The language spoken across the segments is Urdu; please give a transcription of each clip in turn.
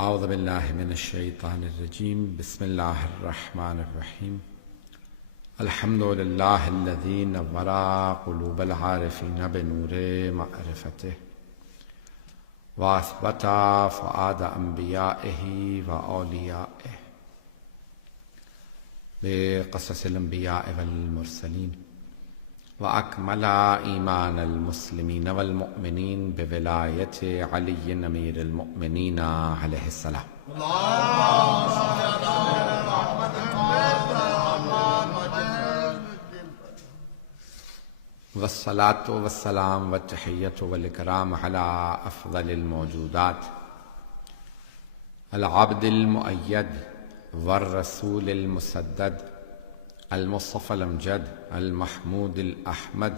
اعوذ باللہ من الشیطان الرجیم بسم اللہ الرحمن الرحیم الحمد للہ الذی نور قلوب العارفین بنور معرفتہ واثبت فؤاد انبیائہ واولیائہ بقصص الانبیاء والمرسلین وأكمل إيمان المسلمين والمؤمنين بولاية علي أمير المؤمنين عليه السلام. والصلاة والسلام والتحية والإكرام على أفضل الموجودات العبد المؤيد والرسول المسدد المصطفى الأمجد المحمود الأحمد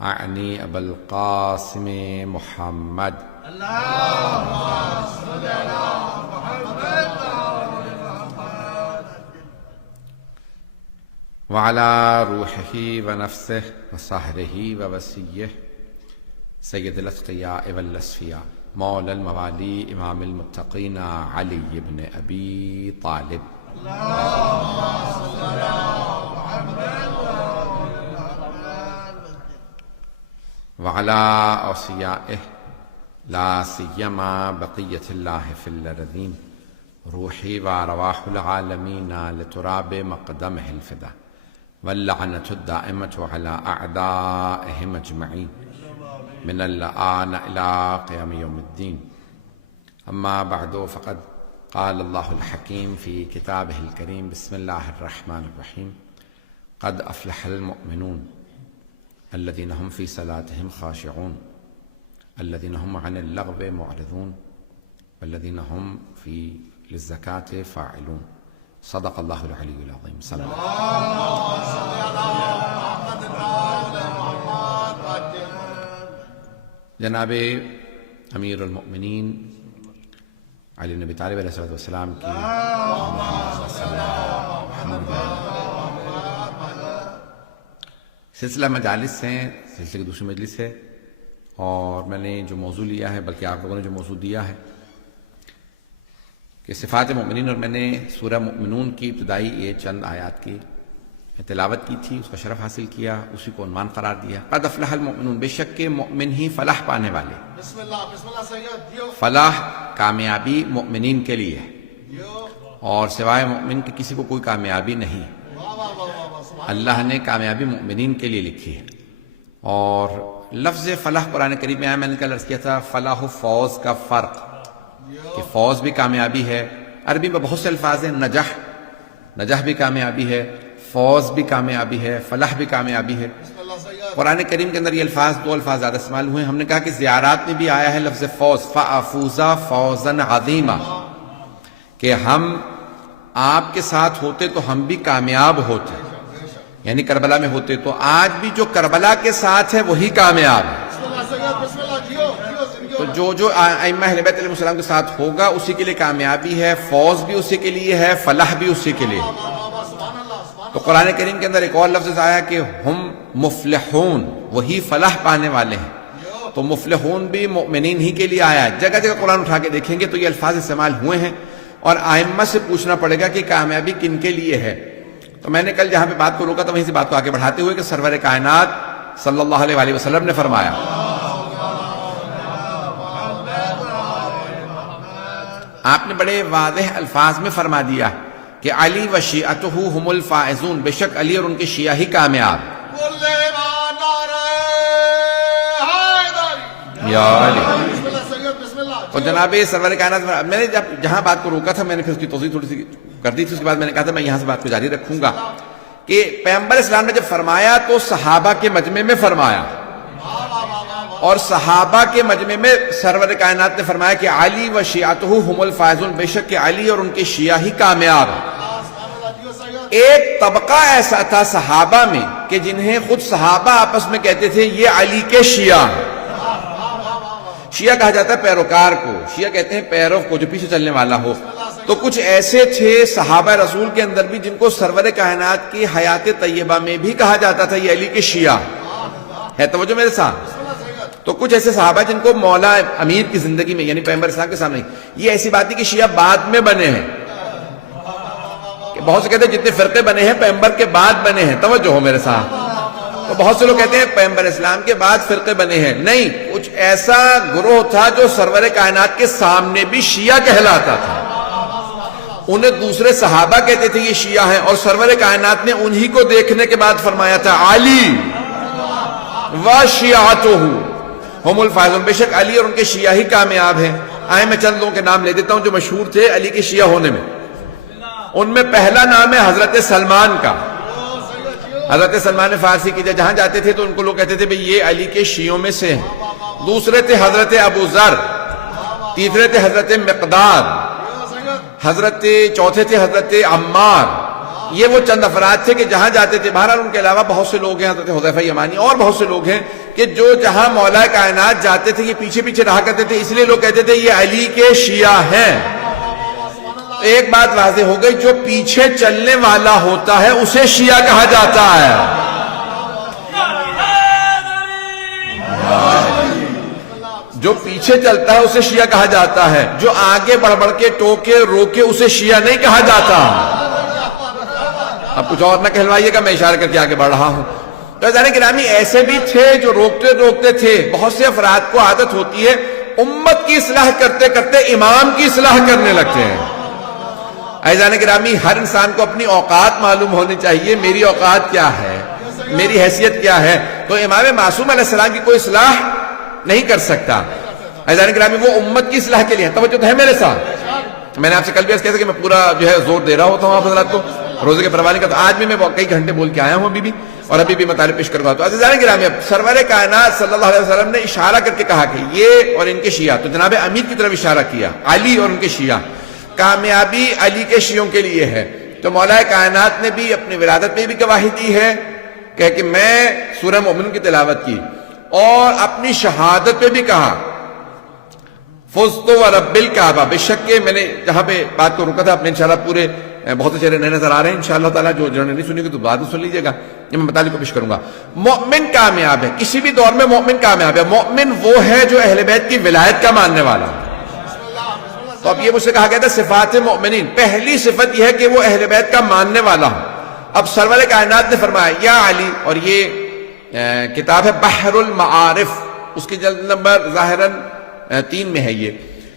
أعني أبا القاسم محمد اللهم صل على محمد وعلى روحه ونفسه وصهره ووسيه سيد الأتقياء والأصفياء مولى الموالي إمام المتقين علي بن أبي طالب اللهم صل على وعلى أوصيائه لا سيما بقية الله في الأرضين روحي وأرواح العالمين لتراب مقدمه الفدا واللعنة الدائمة على أعدائهم أجمعين من الآن إلى قيام يوم الدين. أما بعد فقد قال الله الحكيم في كتابه الكريم بسم الله الرحمن الرحيم قد أفلح المؤمنون الذين هم في صلاتهم خاشعون الذين هم عن اللغو معرضون والذين هم للزكاة فاعلون. صدق الله العلي العظيم. صلى الله جناب امیر المؤمنین علی بن ابی طالب علیہ السلام کی سلسلہ مجالس ہیں، سلسلے کی دوسری مجلس ہے، اور میں نے جو موضوع لیا ہے، بلکہ آپ لوگوں نے جو موضوع دیا ہے کہ صفات مؤمنین، اور میں نے سورہ مؤمنون کی ابتدائی یہ چند آیات کی تلاوت کی تھی، اس کا شرف حاصل کیا، اسی کو عنوان قرار دیا قد افلح المؤمنون، بے شک کہ مؤمن ہی فلاح پانے والے. بسم اللہ سید. فلاح کامیابی مؤمنین کے لیے ہے، اور سوائے مؤمن کے کسی کو کوئی کامیابی نہیں. اللہ نے کامیابی مؤمنین کے لیے لکھی ہے. اور لفظ فلاح قرآن کریم میں آیا، میں نے کل عرض کیا تھا فلاح و فوز کا فرق، کہ فوز بھی کامیابی ہے. عربی میں بہت سے الفاظ ہیں، نجح بھی کامیابی ہے، فوز بھی کامیابی ہے، فلاح بھی کامیابی ہے. قرآن کریم کے اندر یہ دو الفاظ زیادہ استعمال ہوئے ہیں. ہم نے کہا کہ زیارات میں بھی آیا ہے لفظ فوز، فَأَفُوزَ فَوْزًا عَظِيمًا، کہ ہم آپ کے ساتھ ہوتے تو ہم بھی کامیاب ہوتے، یعنی کربلا میں ہوتے تو آج بھی جو کربلا کے ساتھ ہے وہی کامیاب ہے. تو جو ائمہ اہل بیت علیہ السلام کے ساتھ ہوگا اسی کے لیے کامیابی ہے، فوز بھی اسی کے لیے ہے، فلاح بھی اسی کے لیے. تو قرآن کریم کے اندر ایک اور لفظ آیا کہ ہم مفلحون، وہی فلاح پانے والے ہیں. تو مفلحون بھی مؤمنین ہی کے لیے آیا ہے. جگہ جگہ قرآن اٹھا کے دیکھیں گے تو یہ الفاظ استعمال ہوئے ہیں، اور ائمہ سے پوچھنا پڑے گا کہ کامیابی کن کے لیے ہے. تو میں نے کل جہاں پہ بات کو روکا تھا وہیں سے بات کو آگے بڑھاتے ہوئے کہ سرور کائنات صلی اللہ علیہ وآلہ وسلم نے فرمایا، آپ نے بڑے واضح الفاظ میں فرما دیا کہ علی و شیعتہ ہم الفائزون، بے شک علی اور ان کے شیعہ ہی کامیاب. یا علی. اور جناب سرور کائنات، میں نے جہاں بات کو روکا تھا میں نے پھر اس کی توضیح تھوڑی سی کر دی تھی، اس کے بعد میں نے کہا تھا میں یہاں سے بات کو جاری رکھوں گا کہ پیغمبر اسلام نے جب فرمایا تو صحابہ کے مجمع میں فرمایا، اور صحابہ کے مجمع میں سرور کائنات نے فرمایا کہ علی و شیعتہ ہم الفائزون، بے شک کہ علی اور ان کے شیعہ ہی کامیاب ہیں. ایک طبقہ ایسا تھا صحابہ میں کہ جنہیں خود صحابہ آپس میں کہتے تھے یہ علی کے شیعہ ہیں. شیعہ کہا جاتا ہے پیروکار کو، شیعہ کہتے ہیں پیرو کو جو پیچھے چلنے والا ہو. تو کچھ ایسے تھے صحابہ رسول کے اندر بھی جن کو سرور کائنات کی حیات طیبہ میں بھی کہا جاتا تھا یہ علی کے شیعہ ہے. توجہ میرے ساتھ. تو کچھ ایسے صحابہ جن کو مولا امیر کی زندگی میں یعنی پیغمبر اسلام کے سامنے، یہ ایسی بات ہے کہ شیعہ بعد میں بنے ہیں، کہ بہت سے کہتے ہیں جتنے فرقے بنے ہیں پیغمبر کے بعد بنے ہیں، توجہ ہو میرے ساتھ، تو بہت سے لوگ کہتے ہیں پیغمبر اسلام کے بعد فرقے بنے ہیں، نہیں، کچھ ایسا گروہ تھا جو سرور کائنات کے سامنے بھی شیعہ کہلاتا تھا، انہیں دوسرے صحابہ کہتے تھے یہ شیعہ ہیں، اور سرور کائنات نے انہی کو دیکھنے کے بعد فرمایا تھا علی وشیعتہ ہم الفائزون، بے شک علی اور ان کے شیعہ ہی کامیاب ہیں۔ آئے میں چند لوگوں کے نام لے دیتا ہوں جو مشہور تھے علی کے شیعہ ہونے میں۔ ان میں پہلا نام ہے حضرت سلمان کا۔ حضرت سلمان فارسی کی جہاں جاتے تھے تو ان کو لوگ کہتے تھے بھئی یہ علی کے شیعوں میں سے ہیں۔ دوسرے تھے حضرت ابو ذر، تیسرے تھے حضرت مقداد، چوتھے تھے حضرت عمار۔ یہ وہ چند افراد تھے کہ جہاں جاتے تھے، بہرحال ان کے علاوہ بہت سے لوگ ہیں، حضرت حذیفہ یمانی اور بہت سے لوگ ہیں کہ جو جہاں مولا کائنات جاتے تھے یہ پیچھے پیچھے رہا کرتے تھے، اس لیے لوگ کہتے تھے یہ علی کے شیعہ ہیں۔ ایک بات واضح ہو گئی، جو پیچھے چلنے والا ہوتا ہے اسے شیعہ کہا جاتا ہے۔ جو پیچھے چلتا ہے اسے شیعہ کہا جاتا ہے، جو آگے بڑھ بڑھ کے ٹوکے روکے اسے شیعہ نہیں کہا جاتا۔ اب کچھ اور نہ کہلوائیے گا، میں اشارہ کر کے آگے بڑھ رہا ہوں۔ تو عزیزان گرامی ایسے بھی تھے جو روکتے روکتے تھے۔ بہت سے افراد کو عادت ہوتی ہے امت کی اصلاح کرتے کرتے امام کی اصلاح کرنے لگتے ہیں۔ عزیزان گرامی ہر انسان کو اپنی اوقات معلوم ہونی چاہیے، میری اوقات کیا ہے، میری حیثیت کیا ہے۔ تو امام معصوم علیہ السلام کی کوئی اصلاح نہیں کر سکتا۔ عزیزان گرامی وہ امت کی اصلاح کے لیے، توجہ تو ہے میرے ساتھ۔ میں نے آپ سے کل بھی کہا تھا کہ میں پورا جو ہے زور دے رہا ہوتا ہوں آپ حضرات کو روزے کے پروانے کا، تو آج بھی میں کئی گھنٹے بول کے آیا ہوں ابھی بھی، اور ابھی بھی مطالب پیش کروں گا۔ تو عزیزان گرامی اب سرور کائنات صلی اللہ علیہ وسلم نے اشارہ کر کے کہا کہ یہ اور ان کے شیعہ، تو جناب امیر کی طرف اشارہ کیا، علی اور ان کے شیعہ، کامیابی علی کے شیعوں کے لیے ہے۔ تو مولا کائنات نے بھی اپنی ولادت میں بھی گواہی دی ہے کہ میں سورہ مومنون کی تلاوت کی، اور اپنی شہادت پہ بھی کہا فزت ورب الکعبہ، بے شک کہ میں نے جہاں پہ بات کو رکا تھا اپنے انشاءاللہ پورے بہت سے چہرے نئے نظر آ رہے ہیں انشاءاللہ تعالیٰ، جو جنہوں نے نہیں سنی تو بعد میں سن لیجیے گا، یہ میں مطالب کو پیش کروں گا۔ مومن کامیاب ہے، کسی بھی دور میں مومن کامیاب ہے۔ مومن وہ ہے جو اہل بیت کی ولایت کا ماننے والا۔ تو اب یہ مجھ سے کہا گیا تھا صفات مومنین، پہلی صفت یہ ہے کہ وہ اہل بیت کا ماننے والا ہو۔ اب سرور کائنات نے فرمایا یا علی، اور یہ کتاب ہے بحر المعارف، اس کی جلد نمبر ظاہراً 3 میں ہے یہ،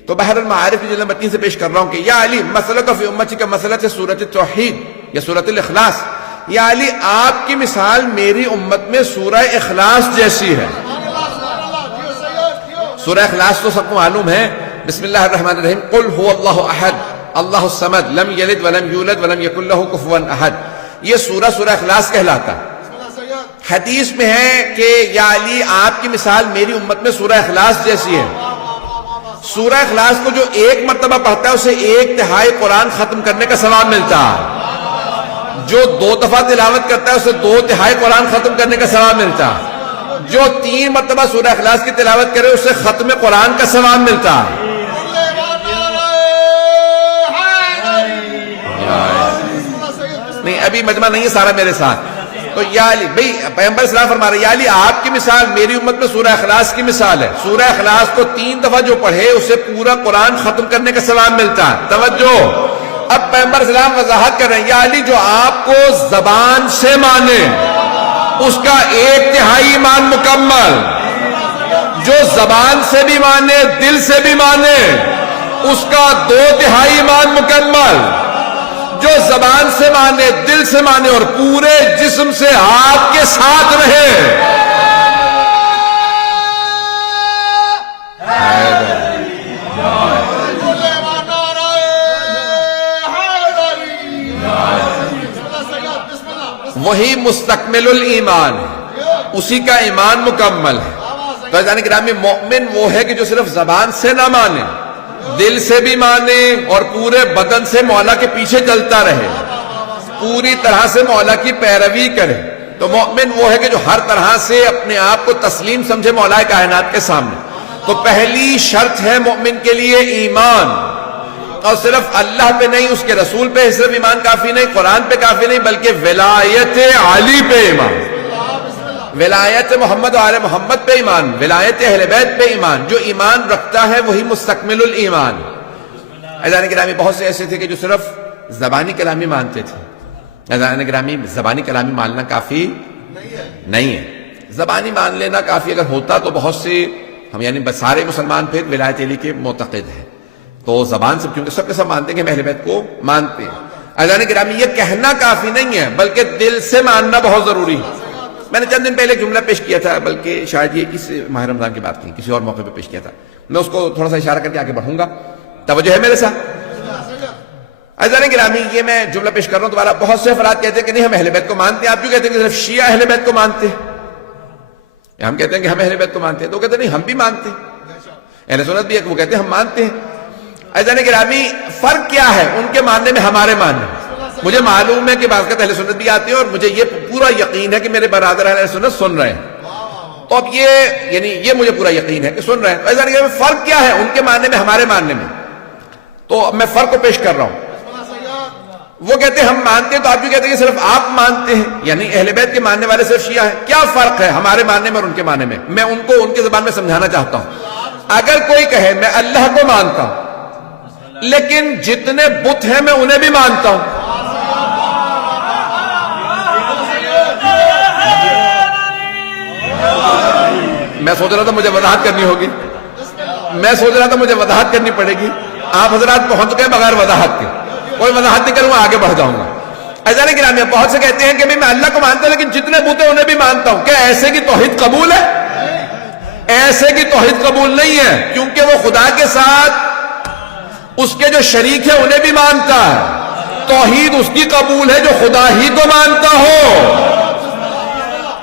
تو بحر المعارف کی جلد نمبر 3 سے پیش کر رہا ہوں کہ یا علی مسئلہ فی امتی کا مسئلہ ہے سورۃ توحید یا سورۃ الاخلاص، یا علی آپ کی مثال میری امت میں سورہ اخلاص جیسی ہے۔ سورہ اخلاص تو سب کو معلوم ہے، بسم اللہ الرحمن الرحیم، قل هو اللہ احد اللہ الصمد لم یلد ولم یولد ولم یکن لہ کفوا احد، یہ سورہ اخلاص کہلاتا۔ حدیث میں ہے کہ یا علی آپ کی مثال میری امت میں سورہ اخلاص جیسی ہے۔ سورہ اخلاص کو جو ایک مرتبہ پڑھتا ہے اسے 1/3 قرآن ختم کرنے کا ثواب ملتا ہے، جو 2 دفعہ تلاوت کرتا ہے اسے 2/3 قرآن ختم کرنے کا ثواب ملتا ہے، جو 3 مرتبہ سورہ اخلاص کی تلاوت کرے اسے ختم قرآن کا ثواب ملتا ہے۔ نہیں ابھی مجمع نہیں ہے سارا میرے ساتھ، تو یا علی بھئی پیغمبر صلی اللہ علیہ وسلم فرما رہے یا علی آپ کی مثال میری امت میں سورہ اخلاص کی مثال ہے، سورہ اخلاص کو 3 دفعہ جو پڑھے اسے پورا قرآن ختم کرنے کا ثواب ملتا ہے۔ توجہ، اب پیغمبر صلی اللہ علیہ وسلم وضاحت کر رہے ہیں یا علی جو آپ کو زبان سے مانے اس کا 1/3 ایمان مکمل، جو زبان سے بھی مانے دل سے بھی مانے اس کا 2/3 ایمان مکمل، جو زبان سے مانے دل سے مانے اور پورے جسم سے آپ کے ساتھ رہے۔ وہی مستکمل الایمان ہے، اسی کا ایمان مکمل ہے۔ تو عزیزان گرامی مومن وہ ہے کہ جو صرف زبان سے نہ مانے، دل سے بھی مانے اور پورے بدن سے مولا کے پیچھے چلتا رہے، پوری طرح سے مولا کی پیروی کرے۔ تو مومن وہ ہے کہ جو ہر طرح سے اپنے آپ کو تسلیم سمجھے مولا کائنات کے سامنے۔ تو پہلی شرط ہے مومن کے لیے ایمان، اور صرف اللہ پہ نہیں، اس کے رسول پہ صرف ایمان کافی نہیں، قرآن پہ کافی نہیں، بلکہ ولایت علی پہ ایمان۔ ولایت محمد و آل محمد پہ ایمان، ولایت اہل بیت پہ ایمان. جو ایمان رکھتا ہے وہی مستکمل الایمان. عزیزان گرامی بہت سے ایسے تھے کہ جو صرف زبانی کلامی مانتے تھے. عزیزان گرامی زبانی کلامی ماننا کافی نہیں ہے. زبانی مان لینا کافی اگر ہوتا تو بہت سے ہم یعنی سارے مسلمان پھر ولایت علی کے معتقد ہیں. تو زبان سے کیونکہ سب کے سب مانتے ہیں کہ اہل بیت کو مانتے ہیں. عزیزان گرامی یہ کہنا کافی نہیں ہے بلکہ دل سے ماننا بہت ضروری ہے. میں نے چند دن پہلے ایک جملہ پیش کیا تھا، بلکہ شاید یہ کس ماہ رمضان کی بات تھی، کسی اور موقع پہ پیش کیا تھا. میں اس کو تھوڑا سا اشارہ کر کے آگے بڑھوں گا. توجہ ہے میرے ساتھ؟ عزیزان گرامی یہ میں جملہ پیش کر رہا ہوں دوبارہ. بہت سے افراد کہتے ہیں کہ نہیں ہم اہل بیت کو مانتے ہیں. آپ کیوں کہتے ہیں کہ صرف شیعہ اہل بیت کو مانتے ہیں؟ ہم کہتے ہیں کہ ہم اہل بیت کو مانتے ہیں تو کہتے ہیں نہیں ہم بھی مانتے ہیں. اہل سنت بھی ہے وہ کہتے ہیں ہم مانتے ہیں. عزیزان گرامی فرق کیا ہے ان کے ماننے میں ہمارے ماننے میں؟ مجھے معلوم ہے کہ بعض کا اہل سنت بھی آتے ہیں اور مجھے یہ پورا یقین ہے کہ میرے برادر اہل سنت سن رہے ہیں. تو اب یہ مجھے پورا یقین ہے کہ سن رہے ہیں. عزیزان گرامی فرق کیا ہے ان کے ماننے میں ہمارے ماننے میں؟ تو اب میں فرق کو پیش کر رہا ہوں. وہ کہتے ہیں ہم مانتے ہیں تو آپ بھی کہتے ہیں کہ صرف آپ مانتے ہیں یعنی اہل بیت کے ماننے والے صرف شیعہ ہیں. کیا فرق ہے ہمارے ماننے میں اور ان کے ماننے میں؟ میں ان کو ان کی زبان میں سمجھانا چاہتا ہوں. اگر کوئی کہے میں اللہ کو مانتا ہوں لیکن جتنے بت ہیں میں انہیں بھی مانتا ہوں، میں سوچ رہا تھا مجھے وضاحت کرنی ہوگی، میں سوچ رہا تھا مجھے وضاحت کرنی پڑے گی. آپ حضرات پہنچ گئے بغیر وضاحت کے. کوئی وضاحت نہیں کروں آگے بڑھ جاؤں گا. عزیزان گرامی بہت سے کہتے ہیں کہ میں اللہ کو مانتا ہوں لیکن جتنے بت ہیں انہیں بھی مانتا ہوں. کیا ایسے کی توحید قبول ہے؟ ایسے کی توحید قبول نہیں ہے کیونکہ وہ خدا کے ساتھ اس کے جو شریک ہیں انہیں بھی مانتا ہے. توحید اس کی قبول ہے جو خدا ہی کو مانتا ہو.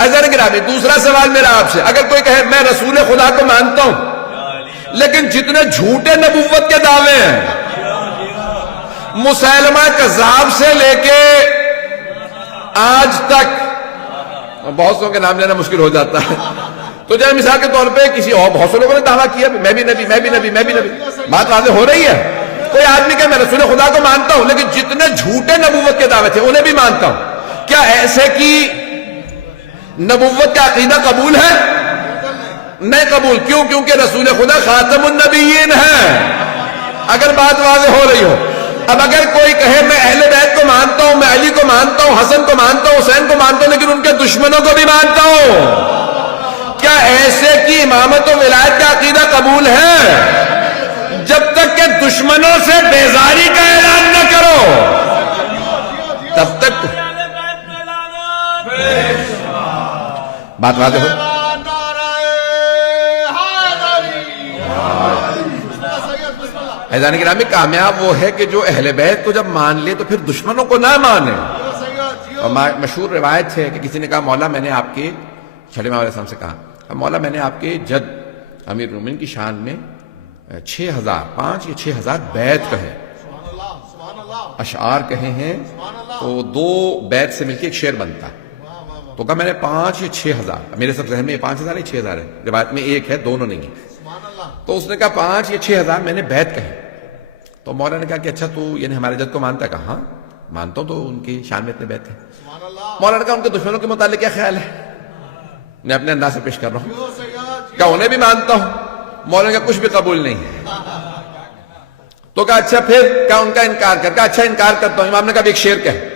عزیزان گرامی دوسرا سوال میرا آپ سے، اگر کوئی کہے میں رسول خدا کو مانتا ہوں لیکن جتنے جھوٹے نبوت کے دعوے ہیں مسیلمہ کذاب سے لے کے آج تک، بہت سو کے نام لینا مشکل ہو جاتا ہے تو جب مثال کے طور پہ کسی اور بہت سے لوگوں نے دعویٰ کیا میں بھی نبی میں بھی نبی میں بھی نبی، بات واضح ہو رہی ہے. کوئی آدمی کہ میں رسول خدا کو مانتا ہوں لیکن جتنے جھوٹے نبوت کے دعوے تھے انہیں بھی مانتا ہوں. کیا ایسے کی نبوت کا عقیدہ قبول ہے؟ نہیں قبول. کیوں؟ کیونکہ رسول خدا خاتم النبیین ہے. اگر بات واضح ہو رہی ہو. اب اگر کوئی کہے میں اہل بیت کو مانتا ہوں، میں علی کو مانتا ہوں، حسن کو مانتا ہوں، حسین کو مانتا ہوں لیکن ان کے دشمنوں کو بھی مانتا ہوں، کیا ایسے کی امامت و ولایت کا عقیدہ قبول ہے؟ جب تک کہ دشمنوں سے بیزاری کا اعلان نہ کرو تب تک بات واضح ہو. عزیزان گرامی کامیاب وہ ہے کہ جو اہل بیت کو جب مان لے تو پھر دشمنوں کو نہ مانے. مشہور روایت ہے کہ کسی نے کہا مولا میں نے آپ کے چھٹے امام علیہ السلام سے کہا مولا میں نے آپ کے جد امیر المومنین کی شان میں 5 یا 6,000 بیت کہے، اشعار کہے ہیں تو 2 بیت سے مل کے ایک شعر بنتا ہے. تو کہا میں نے 5 یا 6,000، میرے سب ذہن میں 5,000 یا 6,000 ہے، روایت میں ایک ہے دونوں نہیں ہے. تو اس نے کہا 5 یا 6,000 میں نے بیت کہے. تو مولا نے کہا کہ اچھا تو یعنی ہمارے جد کو مانتا ہے؟ کہا ہاں مانتا ہوں، تو ان کی شان میں اتنے بیت ہیں. مولا نے کہا ان کے دشمنوں کے متعلق کیا خیال ہے؟ میں اپنے انداز سے پیش کر رہا ہوں. کہا انہیں بھی مانتا ہوں. مولا نے کہا کچھ بھی قبول نہیں ہے. تو کہا اچھا پھر کیا ان کا انکار کر؟ کہا اچھا انکار کرتا ہوں. امام نے کہا ایک شعر کہے.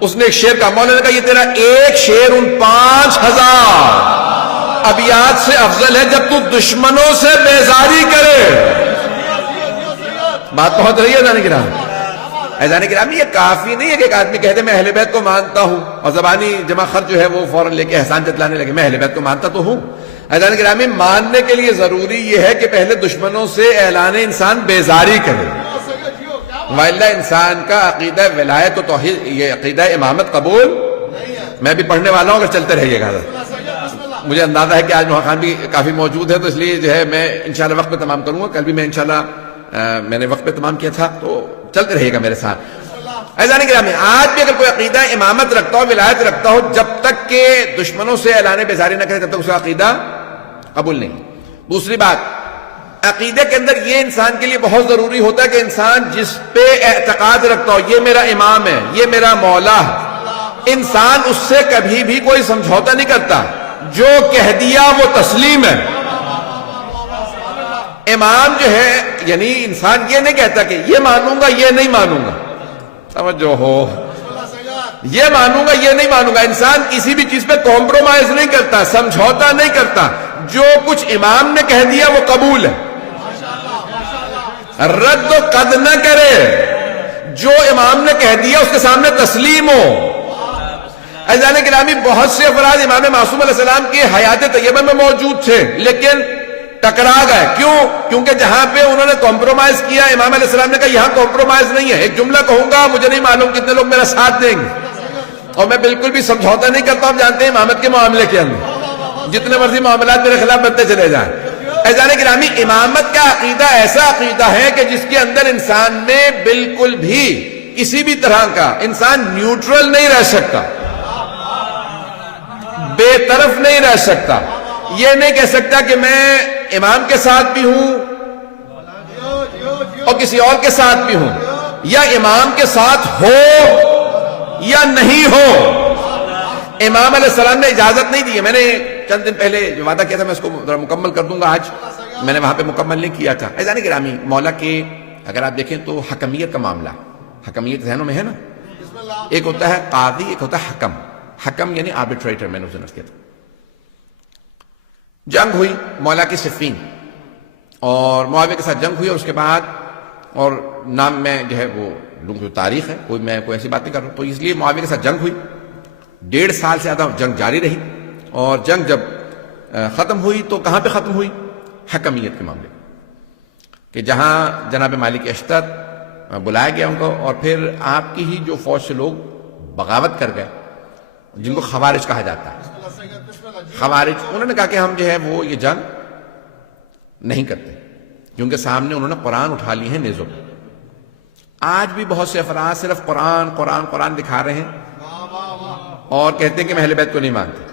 اس نے ایک شعر کہا. مولا نے کہا یہ تیرا ایک شعر ان 5,000 ابیات سے افضل ہے جب تو دشمنوں سے بیزاری کرے. بات پہنچ رہی ہے جانے گرامی؟ عزیزان گرامی یہ کافی نہیں ہے کہ ایک آدمی کہتے میں اہل بیت کو مانتا ہوں اور زبانی جمع خرچ جو ہے وہ فوراً لے کے احسان جتلانے لگے میں اہل بیت کو مانتا تو ہوں. عزیزان گرامی ماننے کے لیے ضروری یہ ہے کہ پہلے دشمنوں سے اعلان انسان بیزاری کرے. وإلا انسان کا عقیدہ ولایت و توحید یہ عقیدہ امامت قبول. میں بھی پڑھنے والا ہوں، اگر چلتے رہیے گا. مجھے اندازہ ہے کہ آج نوحہ خان بھی کافی موجود ہے تو اس لیے جو ہے میں انشاءاللہ وقت پہ تمام کروں گا. کل بھی میں انشاءاللہ میں نے وقت پہ تمام کیا تھا تو چلتے رہیے گا میرے ساتھ. عزیزان گرامی آج بھی اگر کوئی عقیدہ امامت رکھتا ہو ولایت رکھتا ہو جب تک کہ دشمنوں سے اعلان بیزاری نہ کرے تب تک اس کا عقیدہ قبول نہیں. دوسری بات عقیدے کے اندر یہ انسان کے لیے بہت ضروری ہوتا ہے کہ انسان جس پہ اعتقاد رکھتا ہو یہ میرا امام ہے، یہ میرا مولا ہے، انسان اس سے کبھی بھی کوئی سمجھوتا نہیں کرتا، جو کہہ دیا وہ تسلیم ہے۔ امام جو ہے یعنی انسان یہ نہیں کہتا کہ یہ مانوں گا یہ نہیں مانوں گا، سمجھو ہو، یہ مانوں گا یہ نہیں مانوں گا۔ انسان کسی بھی چیز پہ کمپرومائز نہیں کرتا، سمجھوتا نہیں کرتا، جو کچھ امام نے کہہ دیا وہ قبول ہے، رد و قد نہ کرے، جو امام نے کہہ دیا اس کے سامنے تسلیم ہو۔ عزیزان گرامی، بہت سے افراد امام معصوم علیہ السلام کی حیات طیبہ میں موجود تھے لیکن ٹکرا گئے، کیوں؟ کیونکہ جہاں پہ انہوں نے کمپرومائز کیا، امام علیہ السلام نے کہا یہاں کمپرومائز نہیں ہے، ایک جملہ کہوں گا مجھے نہیں معلوم کتنے لوگ میرا ساتھ دیں گے، اور میں بالکل بھی سمجھوتا نہیں کرتا ہوں، جانتے ہیں امامت کے معاملے کے اندر جتنے مرضی معاملات میرے خلاف بنتے چلے جائیں۔ عزیزان گرامی، امامت کا عقیدہ ایسا عقیدہ ہے کہ جس کے اندر انسان میں بالکل بھی کسی بھی طرح کا انسان نیوٹرل نہیں رہ سکتا، بے طرف نہیں رہ سکتا، یہ نہیں کہہ سکتا کہ میں امام کے ساتھ بھی ہوں اور کسی اور کے ساتھ بھی ہوں، یا امام کے ساتھ ہو یا نہیں ہو۔ امام علیہ السلام نے اجازت نہیں دی ہے، میں نے چند دن پہلے جو وعدہ کیا تھا میں اس کو مکمل کر دوں گا، آج میں نے وہاں پہ مکمل نہیں کیا تھا۔ عزیزان گرامی، مولا کے اگر آپ دیکھیں تو حکمیت کا معاملہ، حکمیت ذہنوں میں ہے نا، ایک ہوتا ہے قاضی، ایک ہوتا ہے حکم۔ حکم یعنی آربیٹریٹر، میں نے اسے نوٹ کیا تھا۔ جنگ ہوئی مولا کی صفین، اور معاویہ کے ساتھ جنگ ہوئی، اور اس کے بعد، اور نام میں جو ہے وہ لوگوں کی تاریخ ہے، میں کوئی ایسی بات نہیں کر رہا ہوں، تو اس لیے معاویہ کے ساتھ جنگ ہوئی، 1.5 سال سے زیادہ جنگ جاری رہی، اور جنگ جب ختم ہوئی تو کہاں پہ ختم ہوئی؟ حکمیت کے معاملے، کہ جہاں جناب مالک اشتر بلایا گیا ان کو، اور پھر آپ کی ہی جو فوج سے لوگ بغاوت کر گئے، جن کو خوارج کہا جاتا ہے، خوارج، انہوں نے کہا کہ ہم جو ہے وہ یہ جنگ نہیں کرتے، کیونکہ سامنے انہوں نے قرآن اٹھا لی ہیں نیزوں پہ۔ آج بھی بہت سے افراد صرف قرآن قرآن قرآن دکھا رہے ہیں اور کہتے ہیں کہ میں اہل بیت کو نہیں مانتے۔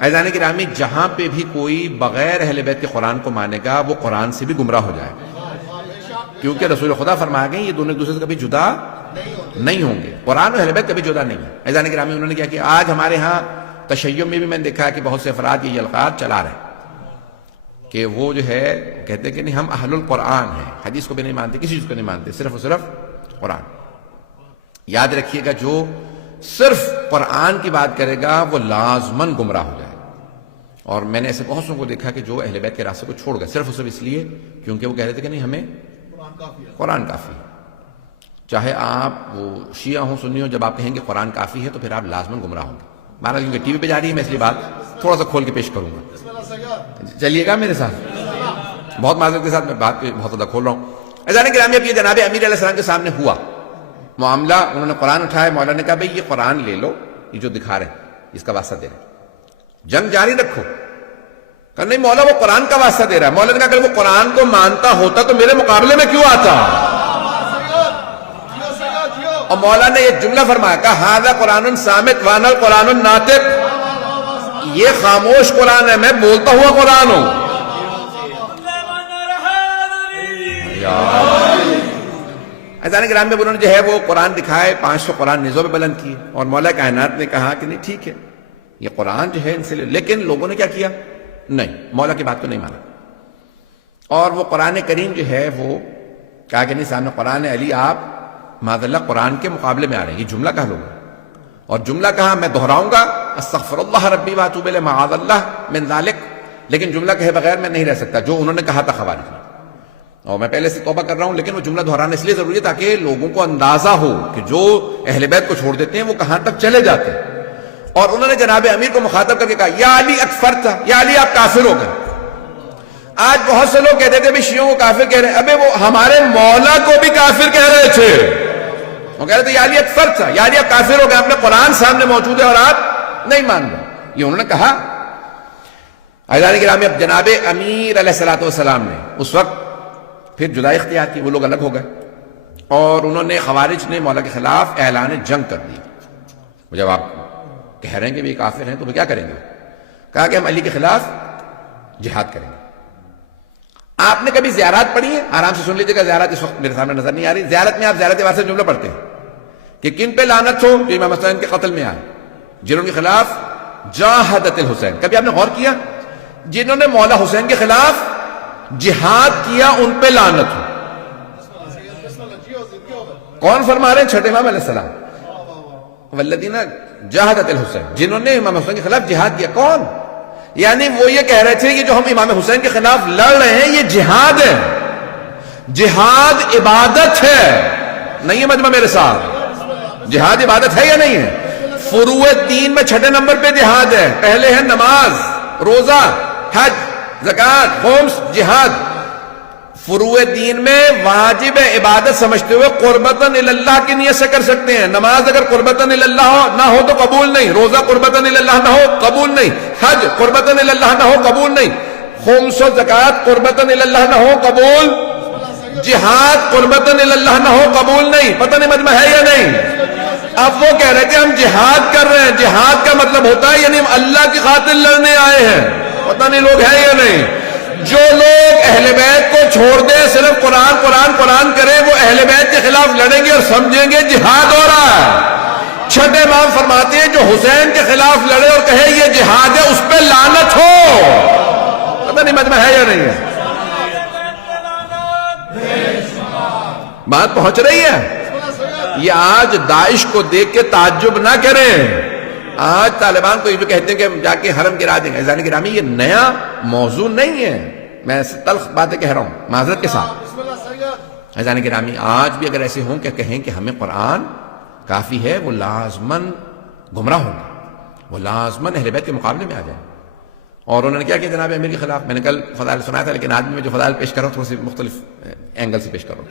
عزیزان گرامی، جہاں پہ بھی کوئی بغیر اہل بیت کے قرآن کو مانے گا وہ قرآن سے بھی گمراہ ہو جائے گا، کیونکہ رسول خدا فرما گئے یہ دونوں ایک دوسرے سے کبھی جدا نہیں ہوں گے، قرآن اور اہل بیت کبھی جدا نہیں ہے۔ عزیزان گرامی، انہوں نے کیا کہ آج ہمارے ہاں تشیع میں بھی میں نے دیکھا کہ بہت سے افراد یہ القاب چلا رہے ہیں کہ وہ جو ہے کہتے ہیں کہ نہیں ہم اہل القرآن ہیں، حدیث کو بھی نہیں مانتے، کسی چیز کو نہیں مانتے، صرف اور صرف قرآن۔ یاد رکھیے گا، جو صرف قرآن کی بات کرے گا وہ لازماً گمراہ ہو جائے گا، اور میں نے ایسے بہت سو کو دیکھا کہ جو اہل بیت کے راستے کو چھوڑ گئے صرف اور صرف اس لیے کیونکہ وہ کہہ رہے تھے کہ نہیں ہمیں قرآن کافی ہے۔ چاہے آپ وہ شیعہ ہوں سنی ہوں، جب آپ کہیں گے قرآن کافی ہے تو پھر آپ لازماً گمراہ ہوں گے۔ مارا کیونکہ ٹی وی پہ جا رہی ہے، میں اس لیے بات تھوڑا سا کھول کے پیش کروں گا، چلیے گا میرے ساتھ، بہت معذرت کے ساتھ میں بات بہت زیادہ کھول رہا ہوں۔ عزیزان گرامی، اب یہ جناب امیر علیہ السلام کے سامنے ہوا معاملہ، انہوں نے قرآن اٹھایا، مولا نے کہا بھئی یہ قرآن لے لو، یہ جو دکھا رہے ہیں اس کا واسطہ دے رہے ہیں، جنگ جاری رکھو۔ کہا نہیں مولا وہ قرآن کا واسطہ دے رہا ہے۔ مولا نے کہا اگر وہ قرآن کو مانتا ہوتا تو میرے مقابلے میں کیوں آتا؟ اور مولا نے یہ جملہ فرمایا، کہا ھذا قرآن صامت وانا القرآن الناطق، یہ خاموش قرآن ہے، میں بولتا ہوا قرآن ہوں۔ عزیزان گرامی، میں انہوں نے جو ہے وہ قرآن دکھائے، 500 قرآن نیزوں پہ بلند کیے، اور مولا کائنات نے کہا کہ نہیں ٹھیک ہے یہ قرآن جو ہے ان سے، لیکن لوگوں نے کیا کیا؟ نہیں، مولا کی بات کو نہیں مانا، اور وہ قرآن کریم جو ہے وہ کہا کہ نہیں سامنے قرآن علی آپ معاذ اللہ قرآن کے مقابلے میں آ رہے ہیں، یہ جملہ کہا لوگوں، اور جملہ کہا میں دہراؤں گا استغفر اللہ ربی واتوب الیہ معاذ اللہ من ذالک، لیکن جملہ کہے بغیر میں نہیں رہ سکتا جو انہوں نے کہا تھا خوارج نے، اور میں پہلے سے توبہ کر رہا ہوں، لیکن وہ جملہ دہرانا اس لیے ضروری ہے تاکہ لوگوں کو اندازہ ہو کہ جو اہل بیت کو چھوڑ دیتے ہیں وہ کہاں تک چلے جاتے ہیں۔ اور انہوں نے جناب امیر کو مخاطب کر کے کہا یا علی اکفرت، یا علی آپ کافر ہو گئے۔ آج بہت سے لوگ کہتے تھے شیعوں کو کافر کہہ رہے ہیں، ابے وہ ہمارے مولا کو بھی کافر کہہ رہے تھے، وہ کہہ رہے تھے یا علی اکفرت، یا علی آپ کافر ہو گئے، اپنے قرآن سامنے موجود ہے اور آپ نہیں مان رہے، یہ انہوں نے کہا۔ عزیزان گرامی، اب جناب امیر علیہ السلام نے اس وقت پھر جدائی اختیار کی، وہ لوگ الگ ہو گئے، اور انہوں نے خوارج نے مولا کے خلاف اعلان جنگ کر دی۔ جب آپ کہہ رہے ہیں کہ یہ کافر ہیں تو وہ کیا کریں گے؟ کہا کہ ہم علی کے خلاف جہاد کریں گے۔ آپ نے کبھی زیارات پڑھی ہے؟ آرام سے سن لیجیے گا، زیارات اس وقت میرے سامنے نظر نہیں آ رہی، زیارت میں آپ زیارت واسطے جملہ پڑھتے ہیں کہ کن پہ لعنت ہو؟ جو امام حسین کے قتل میں آئے، جنہوں کے خلاف جاہدت الحسین. کبھی آپ نے غور کیا؟ جنہوں نے مولا حسین کے خلاف جہاد کیا ان پہ لعنت ہو. کون فرما رہے ہیں؟ چھٹے امام علیہ السلام. والذین جاہدت الحسین، جنہوں نے امام حسین کے خلاف جہاد کیا. کون؟ یعنی وہ یہ کہہ رہے تھے کہ جو ہم امام حسین کے خلاف لڑ رہے ہیں یہ جہاد ہے. جہاد عبادت ہے. نہیں ہے مجمع میرے ساتھ؟ جہاد عبادت ہے یا نہیں ہے؟ فروع دین میں چھٹے نمبر پہ جہاد ہے. پہلے ہے نماز، روزہ، حج، زکوٰۃ، خمس، جہاد. فروع دین میں واجب عبادت سمجھتے ہوئے قربتاً اللہ کی نیت سے کر سکتے ہیں. نماز اگر قربتاً اللہ نہ ہو تو قبول نہیں. روزہ قربتاً اللہ نہ ہو قبول نہیں. حج قربتاً اللہ نہ ہو قبول نہیں. خمس و زکوٰۃ قربتاً اللہ نہ ہو قبول. جہاد قربتاً اللہ نہ ہو قبول نہیں. پتہ نہیں مجمع ہے یا نہیں؟ اب وہ کہہ رہے تھے ہم جہاد کر رہے ہیں. جہاد کا مطلب ہوتا ہے یعنی ہم اللہ کی خاطر لڑنے آئے ہیں. پتہ نہیں لوگ ہیں یا نہیں؟ جو لوگ اہل بیت کو چھوڑ دیں، صرف قرآن قرآن قرآن کریں، وہ اہل بیت کے خلاف لڑیں گے اور سمجھیں گے جہاد ہو رہا ہے. چھٹے امام فرماتے ہیں جو حسین کے خلاف لڑے اور کہے یہ جہاد ہے اس پہ لعنت ہو. پتہ نہیں مجمع ہے یا نہیں ہے؟ بات پہنچ رہی ہے؟ یہ آج داعش کو دیکھ کے تعجب نہ کریں. آج طالبان کو یہ جو کہتے ہیں کہ ہم جا کے حرم گرا دیں گے، عزیزان گرامی یہ نیا موضوع نہیں ہے. میں تلخ باتیں کہہ رہا ہوں معذرت کے ساتھ. عزیزان گرامی آج بھی اگر ایسے ہوں کہ کہیں کہ ہمیں قرآن کافی ہے، وہ لازماً گمراہ ہوں گے، وہ لازماً اہل بیت کے مقابلے میں آ جائیں. اور انہوں نے کیا کہ جناب امیر کے خلاف، میں نے کل فضائل سنایا تھا لیکن آج میں جو فضائل پیش کر رہا ہوں تھوڑی سی مختلف اینگل سے پیش کر رہا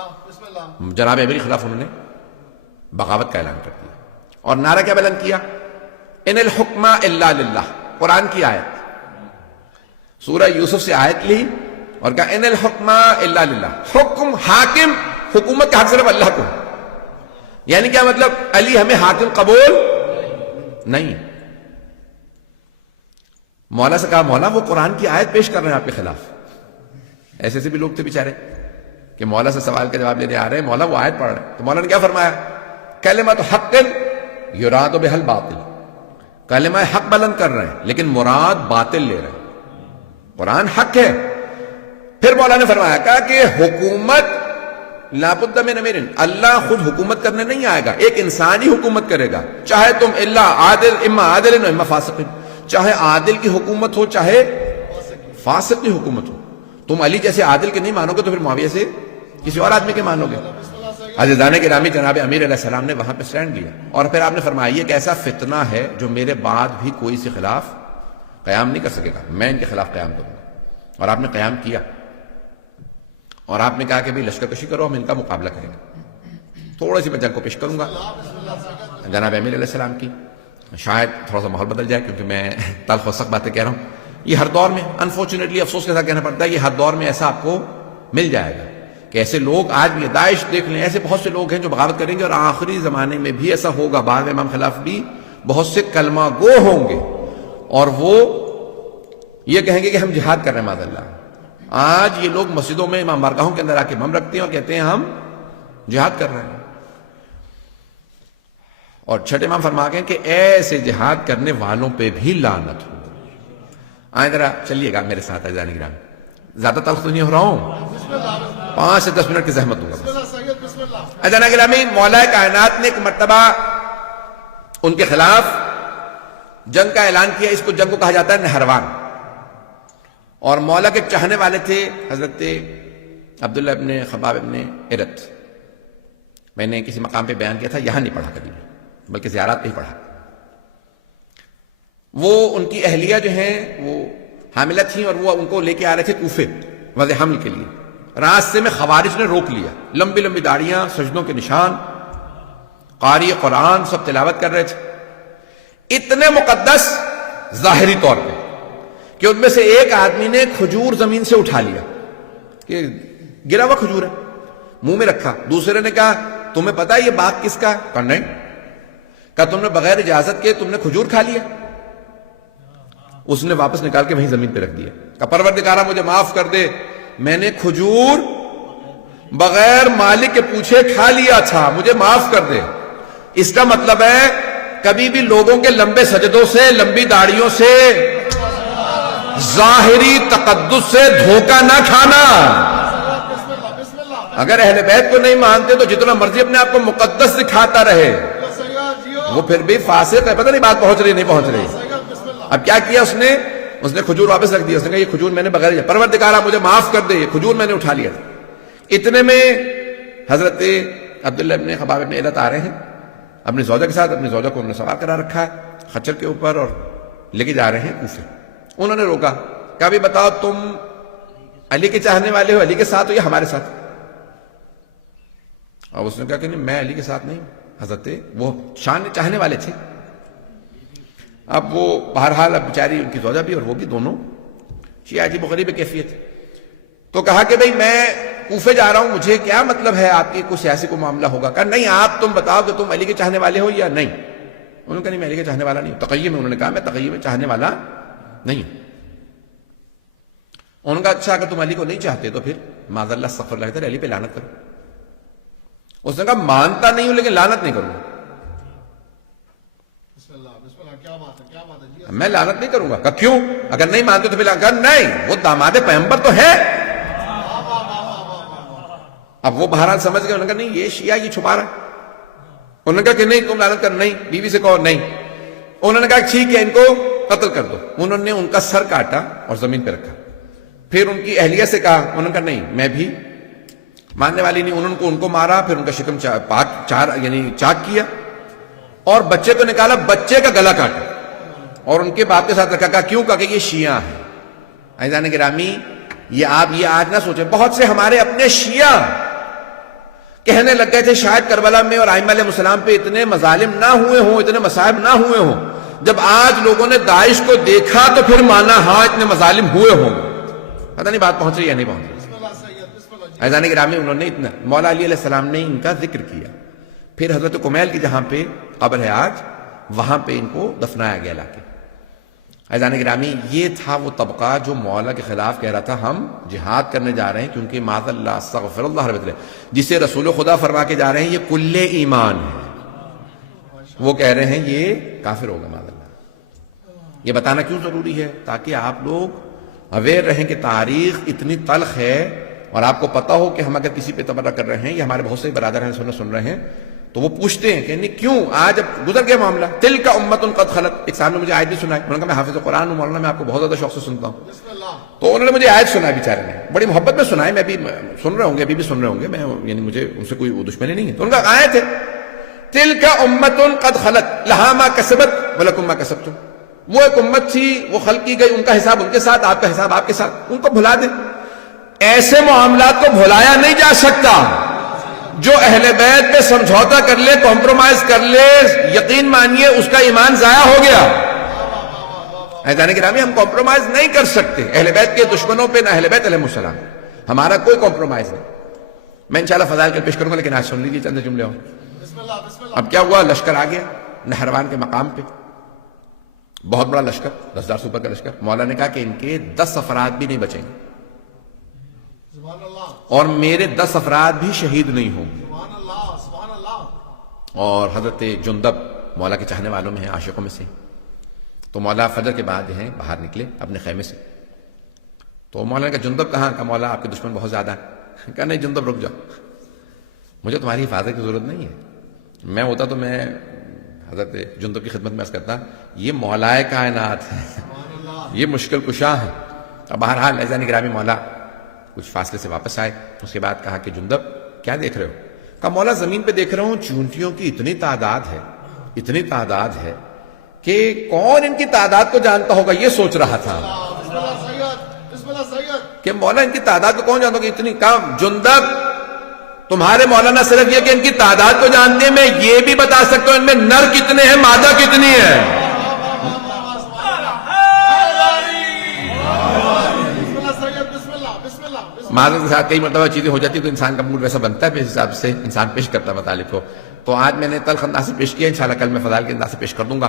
ہوں. جناب امیر کے خلاف انہوں نے بغاوت کا اعلان کر دیا اور نعرہ کیا بلند کیا؟ ان الحکم الا للہ. قرآن کی آیت، سورہ یوسف سے آیت لی اور کہا ان الحکم الا للہ. حکم، حاکم، حکومت کا حق صرف اللہ کو. یعنی کیا مطلب؟ علی ہمیں حاکم قبول نہیں. مولا سے کہا مولا وہ قرآن کی آیت پیش کر رہے ہیں آپ کے خلاف. ایسے سے بھی لوگ تھے بیچارے کہ مولا سے سوال کا جواب لینے آ رہے ہیں، مولا وہ آیت پڑھ رہے ہیں. تو مولا نے کیا فرمایا؟ کلمۃ حق یراد بہا الباطل. کلمہ حق بلند کر رہے ہیں لیکن مراد باطل لے رہے ہیں. قرآن حق ہے. پھر مولا نے فرمایا کہا کہ حکومت لابد من امیر، اللہ خود حکومت کرنے نہیں آئے گا، ایک انسان ہی حکومت کرے گا. چاہے تم اللہ عادل، اما عادل اما فاسق، چاہے عادل کی حکومت ہو چاہے فاسق کی حکومت ہو. تم علی جیسے عادل کے نہیں مانو گے تو پھر معاویہ سے کسی اور آدمی کے مانو گے. عزیزان گرامی جناب امیر علیہ السلام نے وہاں پہ سٹینڈ لیا اور پھر آپ نے فرمایا یہ ایک ایسا فتنہ ہے جو میرے بعد بھی کوئی سے خلاف قیام نہیں کر سکے گا، میں ان کے خلاف قیام کروں گا. اور آپ نے قیام کیا اور آپ نے کہا کہ بھئی لشکر کشی کرو، ہم ان کا مقابلہ کریں گے. تھوڑا سی میں جنگ کو پیش کروں گا جناب امیر علیہ السلام کی. شاید تھوڑا سا ماحول بدل جائے کیونکہ میں تلخ و سخت باتیں کہہ رہا ہوں. یہ ہر دور میں انفارچونیٹلی افسوس کے ساتھ کہنا پڑتا ہے، یہ ہر دور میں ایسا آپ کو مل جائے گا کہ ایسے لوگ آج بھی داعش دیکھ لیں، ایسے بہت سے لوگ ہیں جو بغاوت کریں گے اور آخری زمانے میں بھی ایسا ہوگا. بعد امام خلاف بھی بہت سے کلمہ گو ہوں گے اور وہ یہ کہیں گے کہ ہم جہاد کر رہے ہیں. معاذ اللہ آج یہ لوگ مسجدوں میں امام بارگاہوں کے اندر آ کے بم رکھتے ہیں اور کہتے ہیں ہم جہاد کر رہے ہیں. اور چھٹے امام فرما گئے کہ ایسے جہاد کرنے والوں پہ بھی لعنت ہو. آئیں ذرا چلیے گا میرے ساتھ عزیزان گرامی، زیادہ تلخ تو نہیں ہو رہا ہوں، 5 سے 10 منٹ کی زحمت دوں گا. عزیزان گرامی مولا کائنات نے ایک مرتبہ ان کے خلاف جنگ کا اعلان کیا. اس کو جنگ کو کہا جاتا ہے نہروان. اور مولا کے چاہنے والے تھے حضرت عبداللہ ابن خباب ابن ارت. میں نے کسی مقام پہ بیان کیا تھا، یہاں نہیں پڑھا کبھی بلکہ زیارات پہ ہی پڑھا. وہ ان کی اہلیہ جو ہیں وہ حاملہ تھیں اور وہ ان کو لے کے آ رہے تھے کوفے وضع حمل کے لیے. راستے میں خوارج نے روک لیا. لمبی لمبی داڑیاں، سجدوں کے نشان، قاری قرآن سب تلاوت کر رہے تھے. اتنے مقدس ظاہری طور پہ کہ ان میں سے ایک آدمی نے کھجور زمین سے اٹھا لیا کہ گرا ہوا کھجور ہے، منہ میں رکھا. دوسرے نے کہا تمہیں پتا ہے یہ باغ کس کا ہے؟ کہا نہیں. کہا تم نے بغیر اجازت کے تم نے کھجور کھا لیا. اس نے واپس نکال کے وہیں زمین پہ رکھ دیا. کہا پروردگارہ مجھے معاف کر دے، میں نے کھجور بغیر مالک کے پوچھے کھا لیا تھا، مجھے معاف کر دے. اس کا مطلب ہے کبھی بھی لوگوں کے لمبے سجدوں سے، لمبی داڑھیوں سے، ظاہری تقدس سے دھوکہ نہ کھانا۔ اگر اہل بیت کو نہیں مانتے تو جتنا مرضی اپنے آپ کو مقدس دکھاتا رہے، وہ پھر بھی فاسق ہے۔ پتہ نہیں بات پہنچ رہی نہیں پہنچ رہی۔ اب کیا کیا اس نے کھجور واپس رکھ دیا۔ اس نے کہا یہ کھجور میں نے بغیر، پروردگارا مجھے معاف کر دے، یہ کھجور میں نے اٹھا لیا۔ اتنے میں حضرت عبداللہ ابن خباب ابن علت آ رہے ہیں اپنی زوجہ کے ساتھ۔ اپنی زوجہ کو انہوں نے سوار کرا رکھا ہے خچر کے اوپر اور لے کے جا رہے ہیں کوفے۔ انہوں نے روکا، کہا بھی بتاؤ تم علی کے چاہنے والے ہو، علی کے ساتھ ہو یا ہمارے ساتھ؟ اور اس نے کہا کہ نہیں میں علی کے ساتھ نہیں۔ حضرت وہ شان چاہنے والے تھے۔ اب وہ بہرحال اب بیچاری ان کی زوجہ بھی اور وہ بھی دونوں شیعہ عجیب و غریب کیفیت۔ تو کہا کہ بھئی میں کوفے جا رہا ہوں، مجھے کیا مطلب ہے آپ کی کوئی سیاسی کو معاملہ ہوگا؟ کہا نہیں آپ تم بتاؤ کہ تم علی کے چاہنے والے ہو یا نہیں؟ انہوں نے کہا نہیں میں علی کے چاہنے والا نہیں ہوں۔ تقیہ میں انہوں نے کہا میں تقیہ میں چاہنے والا نہیں ہوں۔ انہوں نے کہا اچھا اگر تم علی کو نہیں چاہتے تو پھر معاذ اللہ استغفر اللہ تعالی علی پہ لعنت کرو۔ اس نے کہا مانتا نہیں ہوں لیکن لعنت نہیں کروں گا۔ میں لعنت نہیں کروں گا۔ کہا کیوں؟ اگر نہیں مانتے تو پھر کہا نہیں وہ داماد پیغمبر تو ہے۔ اب وہ بہرحال سمجھ گئے، انہوں نے کہا نہیں یہ شیعہ یہ چھپا رہا ہے۔ انہوں نے کہا کہ نہیں تم لعنت کر، نہیں بیوی سے کہو نہیں۔ انہوں نے کہا ٹھیک ہے ان کو قتل کر دو۔ انہوں نے ان کا سر کاٹا اور زمین پہ رکھا۔ پھر ان کی اہلیہ سے کہا، انہوں نے کہا نہیں میں بھی ماننے والی نہیں۔ انہوں نے ان کو مارا، پھر ان کا شکم چاک کیا اور بچے کو نکالا، بچے کا گلا کاٹا اور ان کے باپ کے ساتھ رکھا۔ کہا کیوں؟ کہا کہ یہ شیعہ ہیں۔ عزیزان گرامی یہ آپ یہ آج نہ سوچیں، بہت سے ہمارے اپنے شیعہ کہنے لگ گئے تھے شاید کربلا میں اور ائمہ علیہ السلام پہ اتنے مظالم نہ ہوئے ہوں، اتنے مصائب نہ ہوئے ہوں۔ جب آج لوگوں نے داعش کو دیکھا تو پھر مانا ہاں اتنے مظالم ہوئے ہوں۔ پتہ نہیں بات پہنچ رہی یا نہیں پہنچ رہی۔ عزیزان گرامی انہوں نے اتنا مولا علی علیہ السلام نے ان کا ذکر کیا۔ پھر حضرت کمیل کی جہاں پہ قبر ہے آج، وہاں پہ ان کو دفنایا گیا لا کے۔ عزیزان گرامی یہ تھا وہ طبقہ جو مولا کے خلاف کہہ رہا تھا ہم جہاد کرنے جا رہے ہیں کیونکہ معاذ اللہ استغفر اللہ رب العالمین، جسے رسول خدا فرما کے جا رہے ہیں یہ کل ایمان ہے، وہ کہہ رہے ہیں یہ کافر ہوگا معاذ اللہ۔ یہ بتانا کیوں ضروری ہے؟ تاکہ آپ لوگ اویئر رہیں کہ تاریخ اتنی تلخ ہے اور آپ کو پتا ہو کہ ہم اگر کسی پہ تبرہ کر رہے ہیں یا ہمارے بہت سے برادر ہیں سن رہے ہیں تو وہ پوچھتے ہیں کہ نہیں کیوں آج اب گزر گیا معاملہ، تلک امت قد خلت۔ ایک صاحب نے مجھے آیت بھی سنائی، انہوں نے کہا میں حافظ قرآن ہوں مولانا، میں آپ کو بہت زیادہ شوق سے سنتا ہوں، تو انہوں نے مجھے آیت سنائی بیچارے نے، بڑی محبت میں سنائی، میں بھی سن رہے ہوں گے، ابھی بھی سن رہے ہوں گے، میں یعنی مجھے ان سے کوئی دشمنی نہیں ہے۔ تو ان کا آیت ہے تلک امت قد خلت لہا ما کسبت ولکم ما کسبتم، وہ ایک امت تھی وہ خلق کی گئی، ان کا حساب ان کے ساتھ، آپ کا حساب آپ کے ساتھ، ان کو بھلا دیں۔ ایسے معاملات کو بھلایا نہیں جا سکتا۔ جو اہل بیت پہ سمجھوتا کر لے، کمپرومائز کر لے، یقین مانیے اس کا ایمان ضائع ہو گیا۔ عزیزان گرامی ہم کمپرومائز نہیں کر سکتے اہل بیت کے دشمنوں پہ، نہ اہل بیت علیہ السلام، ہمارا کوئی کمپرومائز نہیں۔ میں انشاءاللہ فضائل کے پیش کروں گا لیکن آج سن لیجیے چند جملے ہوں۔ اب کیا ہوا، لشکر آ گیا نہروان کے مقام پہ، بہت بڑا لشکر، 10,000 سے اوپر کا لشکر۔ مولا نے کہا کہ ان کے 10 افراد بھی نہیں بچیں گے اور میرے 10 افراد بھی شہید نہیں ہوں گے۔ اور حضرت جندب مولا کے چاہنے والوں میں ہیں، عاشقوں میں سے، تو مولا فجر کے بعد ہیں باہر نکلے اپنے خیمے سے، تو مولا نے کہا جندب کہاں؟ کہا مولا آپ کے دشمن بہت زیادہ ہیں۔ کہا نہیں جندب رک جاؤ، مجھے تمہاری حفاظت کی ضرورت نہیں ہے، میں ہوتا تو میں حضرت جندب کی خدمت میں عرض کرتا یہ مولائے کائنات ہے، یہ مشکل کشا ہے۔ اب بہرحال عزیزان گرامی مولا کچھ فاصلے سے واپس آئے، اس کے بعد کہا کہ جندب کیا دیکھ رہے ہو؟ کہا مولا زمین پہ دیکھ رہا ہوں چونٹیوں کی اتنی تعداد ہے کہ کون ان کی تعداد کو جانتا ہوگا، یہ سوچ رہا تھا کہ مولا ان کی تعداد کو کون جانتا ہوگا اتنی۔ کہا جندب تمہارے مولانا صرف یہ کہ ان کی تعداد کو جانتے ہیں، میں یہ بھی بتا سکتا ہوں ان میں نر کتنے ہیں مادہ کتنی ہے۔ معذرت کے ساتھ کئی مرتبہ چیزیں ہو جاتی تو انسان کا موڈ ویسا بنتا ہے، اس حساب سے انسان پیش کرتا ہے مطالب کو۔ تو آج میں نے تلخ انداز سے پیش کیا، انشاءاللہ کل میں فضائل کے انداز سے پیش کر دوں گا۔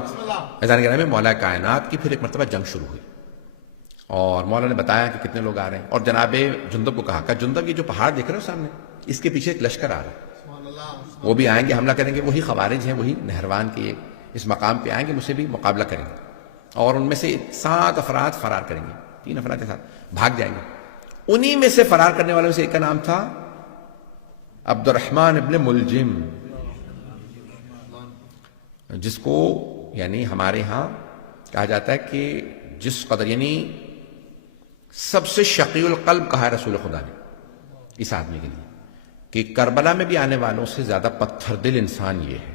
عزیزان گرامی مولا کائنات کی پھر ایک مرتبہ جنگ شروع ہوئی اور مولا نے بتایا کہ کتنے لوگ آ رہے ہیں، اور جناب جندب کو کہا کہ جندب یہ جو پہاڑ دیکھ رہے ہو سامنے، اس کے پیچھے ایک لشکر آ رہا ہے، وہ بھی آئیں گے، حملہ کریں گے، وہی خوارج ہیں، وہی نہروان کے اس مقام پہ آئیں گے، مجھ سے بھی مقابلہ کریں گے، اور ان میں سے 7 افراد فرار کریں گے، 3 افراد کے ساتھ بھاگ جائیں گے۔ انہی میں سے فرار کرنے والوں میں سے ایک کا نام تھا عبد الرحمن ابن ملجم، جس کو یعنی ہمارے ہاں کہا جاتا ہے کہ جس قدر یعنی سب سے شقی القلب کہا ہے رسول خدا نے اس آدمی کے لیے، کہ کربلا میں بھی آنے والوں سے زیادہ پتھر دل انسان یہ ہے،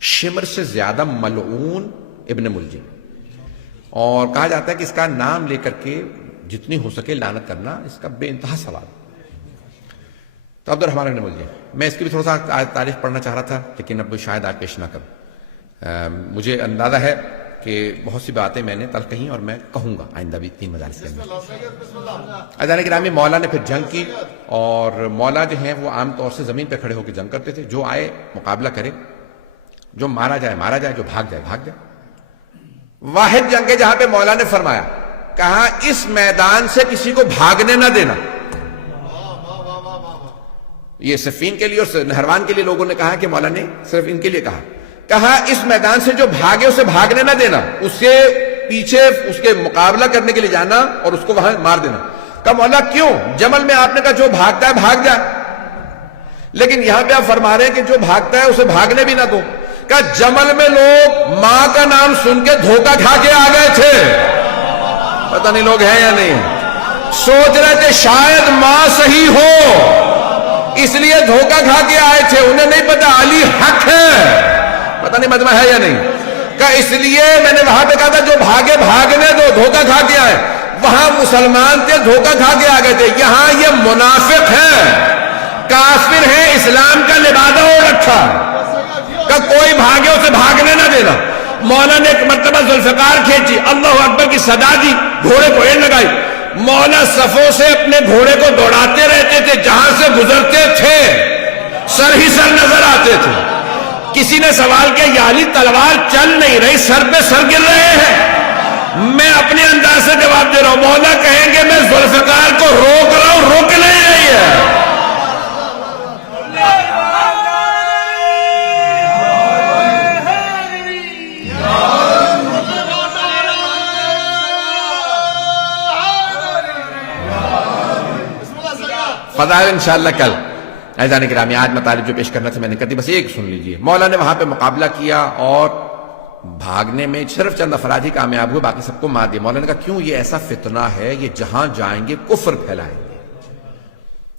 شمر سے زیادہ ملعون ابن ملجم، اور کہا جاتا ہے کہ اس کا نام لے کر کے جتنی ہو سکے لعنت کرنا اس کا بے انتہا ثواب۔ تو عبد الرحمن ابن ملجم، میں اس کی بھی تھوڑا سا تاریخ پڑھنا چاہ رہا تھا لیکن اب شاید آج پیش نہ کروں۔ مجھے اندازہ ہے کہ بہت سی باتیں میں نے تل کہیں اور میں کہوں گا آئندہ بھی 3 مجالس کے اندر۔ عزیزان گرامی، مولا نے پھر جنگ کی، اور مولا جو ہیں وہ عام طور سے زمین پہ کھڑے ہو کے جنگ کرتے تھے، جو آئے مقابلہ کرے، جو مارا جائے مارا جائے، جو بھاگ جائے بھاگ جائے۔ واحد جنگ ہے جہاں پہ مولا نے فرمایا، کہا اس میدان سے کسی کو بھاگنے نہ دینا۔ یہ صفین کے لیے اور نہروان کے لیے لوگوں نے کہا کہ مولا نے صرف ان کے لیے کہا اس میدان سے جو بھاگے اسے بھاگنے نہ دینا، اس کے پیچھے اس کے مقابلہ کرنے کے لیے جانا اور اس کو وہاں مار دینا۔ کہا مولا کیوں؟ جمل میں آپ نے کہا جو بھاگتا ہے بھاگ جائے، لیکن یہاں پہ آپ فرما رہے ہیں کہ جو بھاگتا ہے اسے بھاگنے بھی نہ دو۔ کہا جمل میں لوگ ماں کا نام سن کے دھوکہ کھا کے آ گئے تھے، پتہ نہیں لوگ ہیں یا نہیں، سوچ رہے تھے شاید ماں صحیح ہو، اس لیے دھوکہ کھا کے آئے تھے، انہیں نہیں پتا علی حق ہے، پتہ نہیں مجمع ہے یا نہیں۔ کہ اس لیے میں نے وہاں پہ کہا تھا جو بھاگے بھاگنے دو، دھوکہ کھا کے آئے، وہاں مسلمان تھے دھوکہ کھا کے آ گئے تھے، یہاں یہ منافق ہے، کافر ہے، اسلام کا لبادہ ہو رکھا، کہ کوئی بھاگے اسے بھاگنے نہ دینا۔ مولا نے ایک مرتبہ ذوالفقار کھینچی، اللہ اکبر کی صدا دی، گھوڑے کو ایڑ لگائی، مولا صفوں سے اپنے گھوڑے کو دوڑاتے رہتے تھے، جہاں سے گزرتے تھے سر ہی سر نظر آتے تھے۔ کسی نے سوال کیا یا علی تلوار چل نہیں رہی، سر پہ سر گر رہے ہیں؟ میں اپنے انداز سے جواب دے رہا ہوں، مولا کہیں گے میں ذوالفقار کو روک رہا ہوں، روک نہیں رہی ہے۔ فضائل انشاءاللہ کل۔ عزیزان گرامی، آج مطالب جو پیش کرنا تھا میں نے کر دی، بس ایک سن لیجئے۔ مولا نے وہاں پہ مقابلہ کیا اور بھاگنے میں صرف چند افراد ہی کامیاب ہوئے، باقی سب کو مار دیا۔ مولا نے کہا کیوں؟ یہ ایسا فتنہ ہے، یہ جہاں جائیں گے کفر پھیلائیں گے۔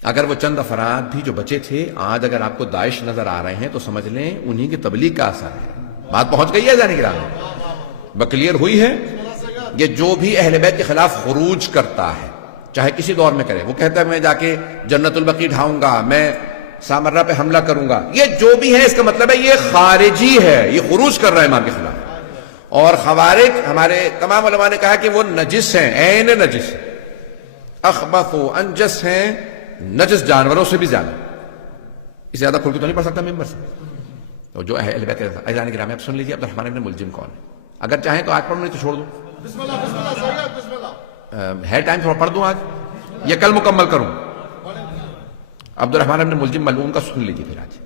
اگر وہ چند افراد بھی جو بچے تھے، آج اگر آپ کو داعش نظر آ رہے ہیں تو سمجھ لیں انہی کی تبلیغ کا اثر ہے۔ بات پہنچ گئی ہے عزیزان گرامی، بکلیئر ہوئی ہے۔ یہ جو بھی اہل بیت کے خلاف خروج کرتا ہے، چاہے کسی دور میں کرے، وہ کہتا ہے میں جا کے جنت البقیع ڈھاؤں گا، میں سامرہ پہ حملہ کروں گا، یہ جو بھی ہے اس کا مطلب ہے یہ خارجی ہے، یہ خروج کر رہا ہے امام کے خلاف۔ اور خوارج ہمارے تمام علماء نے کہا کہ وہ نجس ہیں، عین نجس، اخبث و انجس ہیں، نجس جانوروں سے بھی زیادہ۔ اس سے زیادہ کھل کے تو نہیں پڑھ سکتا ممبر سے۔ تو جو اہل بیت کے عزیزان گرامی، آپ سن لیجیے عبد الرحمن ابن ملجم کون ہے؟ اگر چاہیں تو آج پڑھوں، نہیں تو چھوڑ دو، ہے ٹائم تھوڑا پڑھ دوں آج یا کل مکمل کروں؟ عبد الرحمن ابن ملجم ملعون کا سن لیجیے پھر آج۔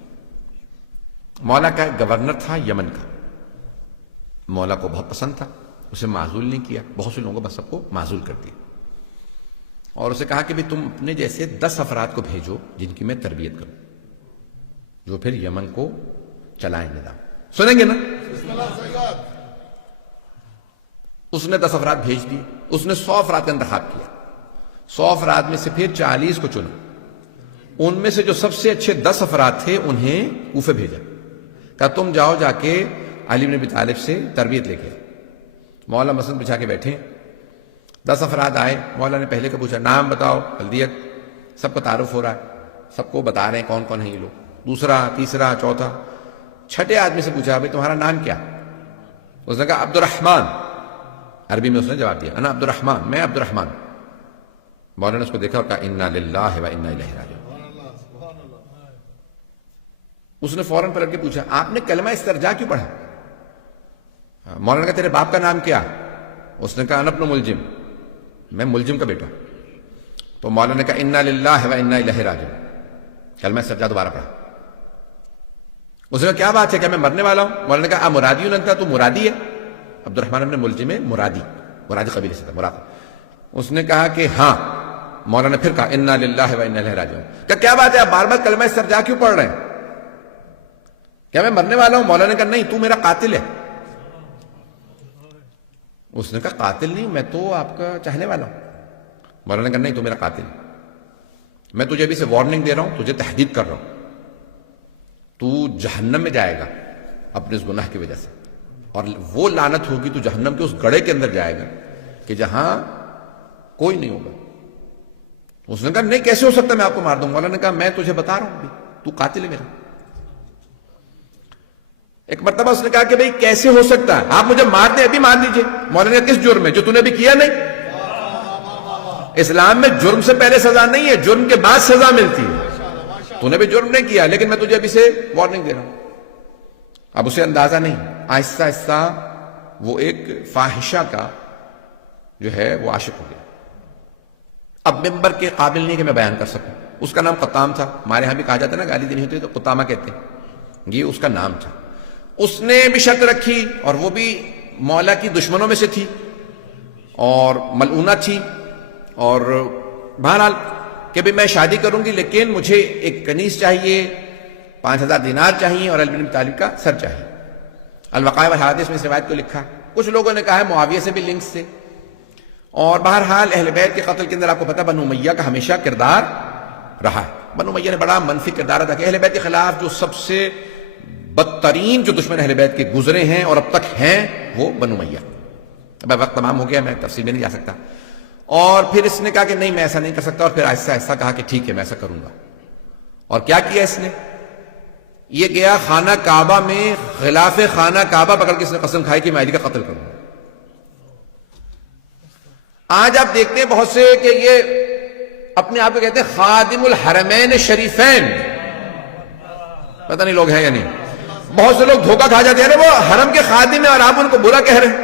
مولا کا گورنر تھا یمن کا، مولا کو بہت پسند تھا، اسے معزول نہیں کیا، بہت سے لوگوں کو بس سب کو معزول کر دیا، اور اسے کہا کہ بھی تم اپنے جیسے 10 افراد کو بھیجو جن کی میں تربیت کروں، جو پھر یمن کو چلائیں نظام۔ سنیں گے نا؟ اس نے 10 افراد بھیج دیے، اس نے 100 افراد کا انتخاب کیا، 100 افراد میں سے پھر 40 کو چنا، ان میں سے جو سب سے اچھے 10 افراد تھے انہیں کوفے بھیجا، کہا تم جاؤ جا کے علی بن ابی طالب سے تربیت لے کے۔ مولا مسند بچھا کے بیٹھے، 10 افراد آئے، مولا نے پہلے کا پوچھا نام بتاؤ، بلدیت، سب کو تعارف ہو رہا ہے، سب کو بتا رہے ہیں کون کون ہیں یہ لوگ، دوسرا تیسرا چوتھا، چھٹے آدمی سے پوچھا بھائی تمہارا نام کیا؟ اس نے کہا عبد الرحمن، عربی میں اس نے جواب دیا انا عبد الرحمن، میں عبد الرحمن۔ مولا نے اس کو دیکھا اور کہا انا للہ و انا الیہ راجعون۔ اس نے فوراً پلٹ کے پوچھا آپ نے کلمہ استرجاع کیوں پڑھا؟ مولا نے کہا تیرے باپ کا نام کیا؟ اس نے کہا انا ابن ملجم، میں ملجم کا بیٹا۔ تو مولا نے کہا انا للہ و انا الیہ راجعون، کلمہ استرجاع دوبارہ پڑھا۔ اس نے کہا کیا بات ہے، کیا میں مرنے والا ہوں؟ مولانا نے کہا مرادی انتا، تو مرادی ہے؟ عبد الرحمن بن ملجم مرادی قبیلے سے تھا، مراد۔ اس نے کہا کہ ہاں۔ مولانا نے پھر کہا انا للہ و انا الیہ راجعون۔ کہ کیا بات ہے، آپ بار بار کلمہ استرجاع کیوں پڑھ رہے ہیں؟ کیا میں مرنے والا ہوں؟ مولانا نے کہا نہیں، تو میرا قاتل ہے۔ اس نے کہا قاتل نہیں، میں تو آپ کا چاہنے والا ہوں۔ مولانا نے کہا نہیں، تو میرا قاتل ہے، میں تجھے ابھی سے وارننگ دے رہا ہوں، تجھے تحدید کر رہا ہوں، تو جہنم میں جائے گا اپنے اس گناہ کی وجہ سے، اور وہ لعنت ہوگی، تو جہنم کے اس گڑھے کے اندر جائے گا کہ جہاں کوئی نہیں ہوگا۔ اس نے کہا نہیں، کیسے ہو سکتا ہے میں آپ کو مار دوں؟ مولانا نے کہا میں تجھے بتا رہا ہوں ابھی، تو قاتل ہے میرا۔ ایک مرتبہ اس نے کہا کہ بھئی کیسے ہو سکتا ہے، آپ مجھے مار دیں، ابھی مار دیجئے۔ مولانا نے کہا کس جرم میں؟ جو تو نے ابھی کیا نہیں۔ اسلام میں جرم سے پہلے سزا نہیں ہے، جرم کے بعد سزا ملتی ہے۔ تو نے بھی جرم نہیں کیا، لیکن میں تجھے ابھی سے وارننگ دے رہا ہوں۔ اب اسے اندازہ نہیں، آہستہ آہستہ وہ ایک فاحشہ کا جو ہے وہ عاشق ہو گیا۔ اب ممبر کے قابل نہیں کہ میں بیان کر سکوں۔ اس کا نام قطام تھا، ہمارے ہاں بھی کہا جاتا ہے نا، گالی دینی ہوتی ہے تو قطامہ کہتے ہیں، یہ اس کا نام تھا۔ اس نے بھی شرط رکھی، اور وہ بھی مولا کی دشمنوں میں سے تھی اور ملعونہ تھی، اور بہرحال کہ بھی میں شادی کروں گی، لیکن مجھے ایک کنیز چاہیے، 5000 دینار چاہیے، اور علی بن ابی طالب کا سر چاہیے۔ الوقائع والحوادث میں اس روایت کو لکھا۔ کچھ لوگوں نے کہا ہے معاویہ سے بھی لنکس تھے، اور بہرحال اہل بیت کے قتل کے اندر آپ کو پتہ بنو امیہ کا ہمیشہ کردار رہا ہے۔ بنو امیہ نے بڑا منفی کردار ادا کیا۔ اہل بیت کے خلاف جو سب سے بدترین جو دشمن اہل بیت کے گزرے ہیں اور اب تک ہیں، وہ بنو امیہ۔ اب وقت تمام ہو گیا، میں تفصیل میں نہیں جا سکتا۔ اور پھر اس نے کہا کہ نہیں، میں ایسا نہیں کر سکتا، اور پھر آہستہ آہستہ کہا کہ ٹھیک ہے میں ایسا کروں گا۔ اور کیا کیا اس نے؟ یہ گیا خانہ کعبہ میں، غلاف خانہ کعبہ پکڑ کے اس نے قسم کھائی کہ میں علی کا قتل کروں گا۔ آج آپ دیکھتے ہیں بہت سے کہ یہ اپنے آپ کو کہتے ہیں خادم الحرمین شریفین، پتہ نہیں لوگ ہیں یا نہیں۔ بہت سے لوگ دھوکہ کھا جاتے ہیں، وہ حرم کے خادم ہیں اور آپ ان کو برا کہہ رہے ہیں۔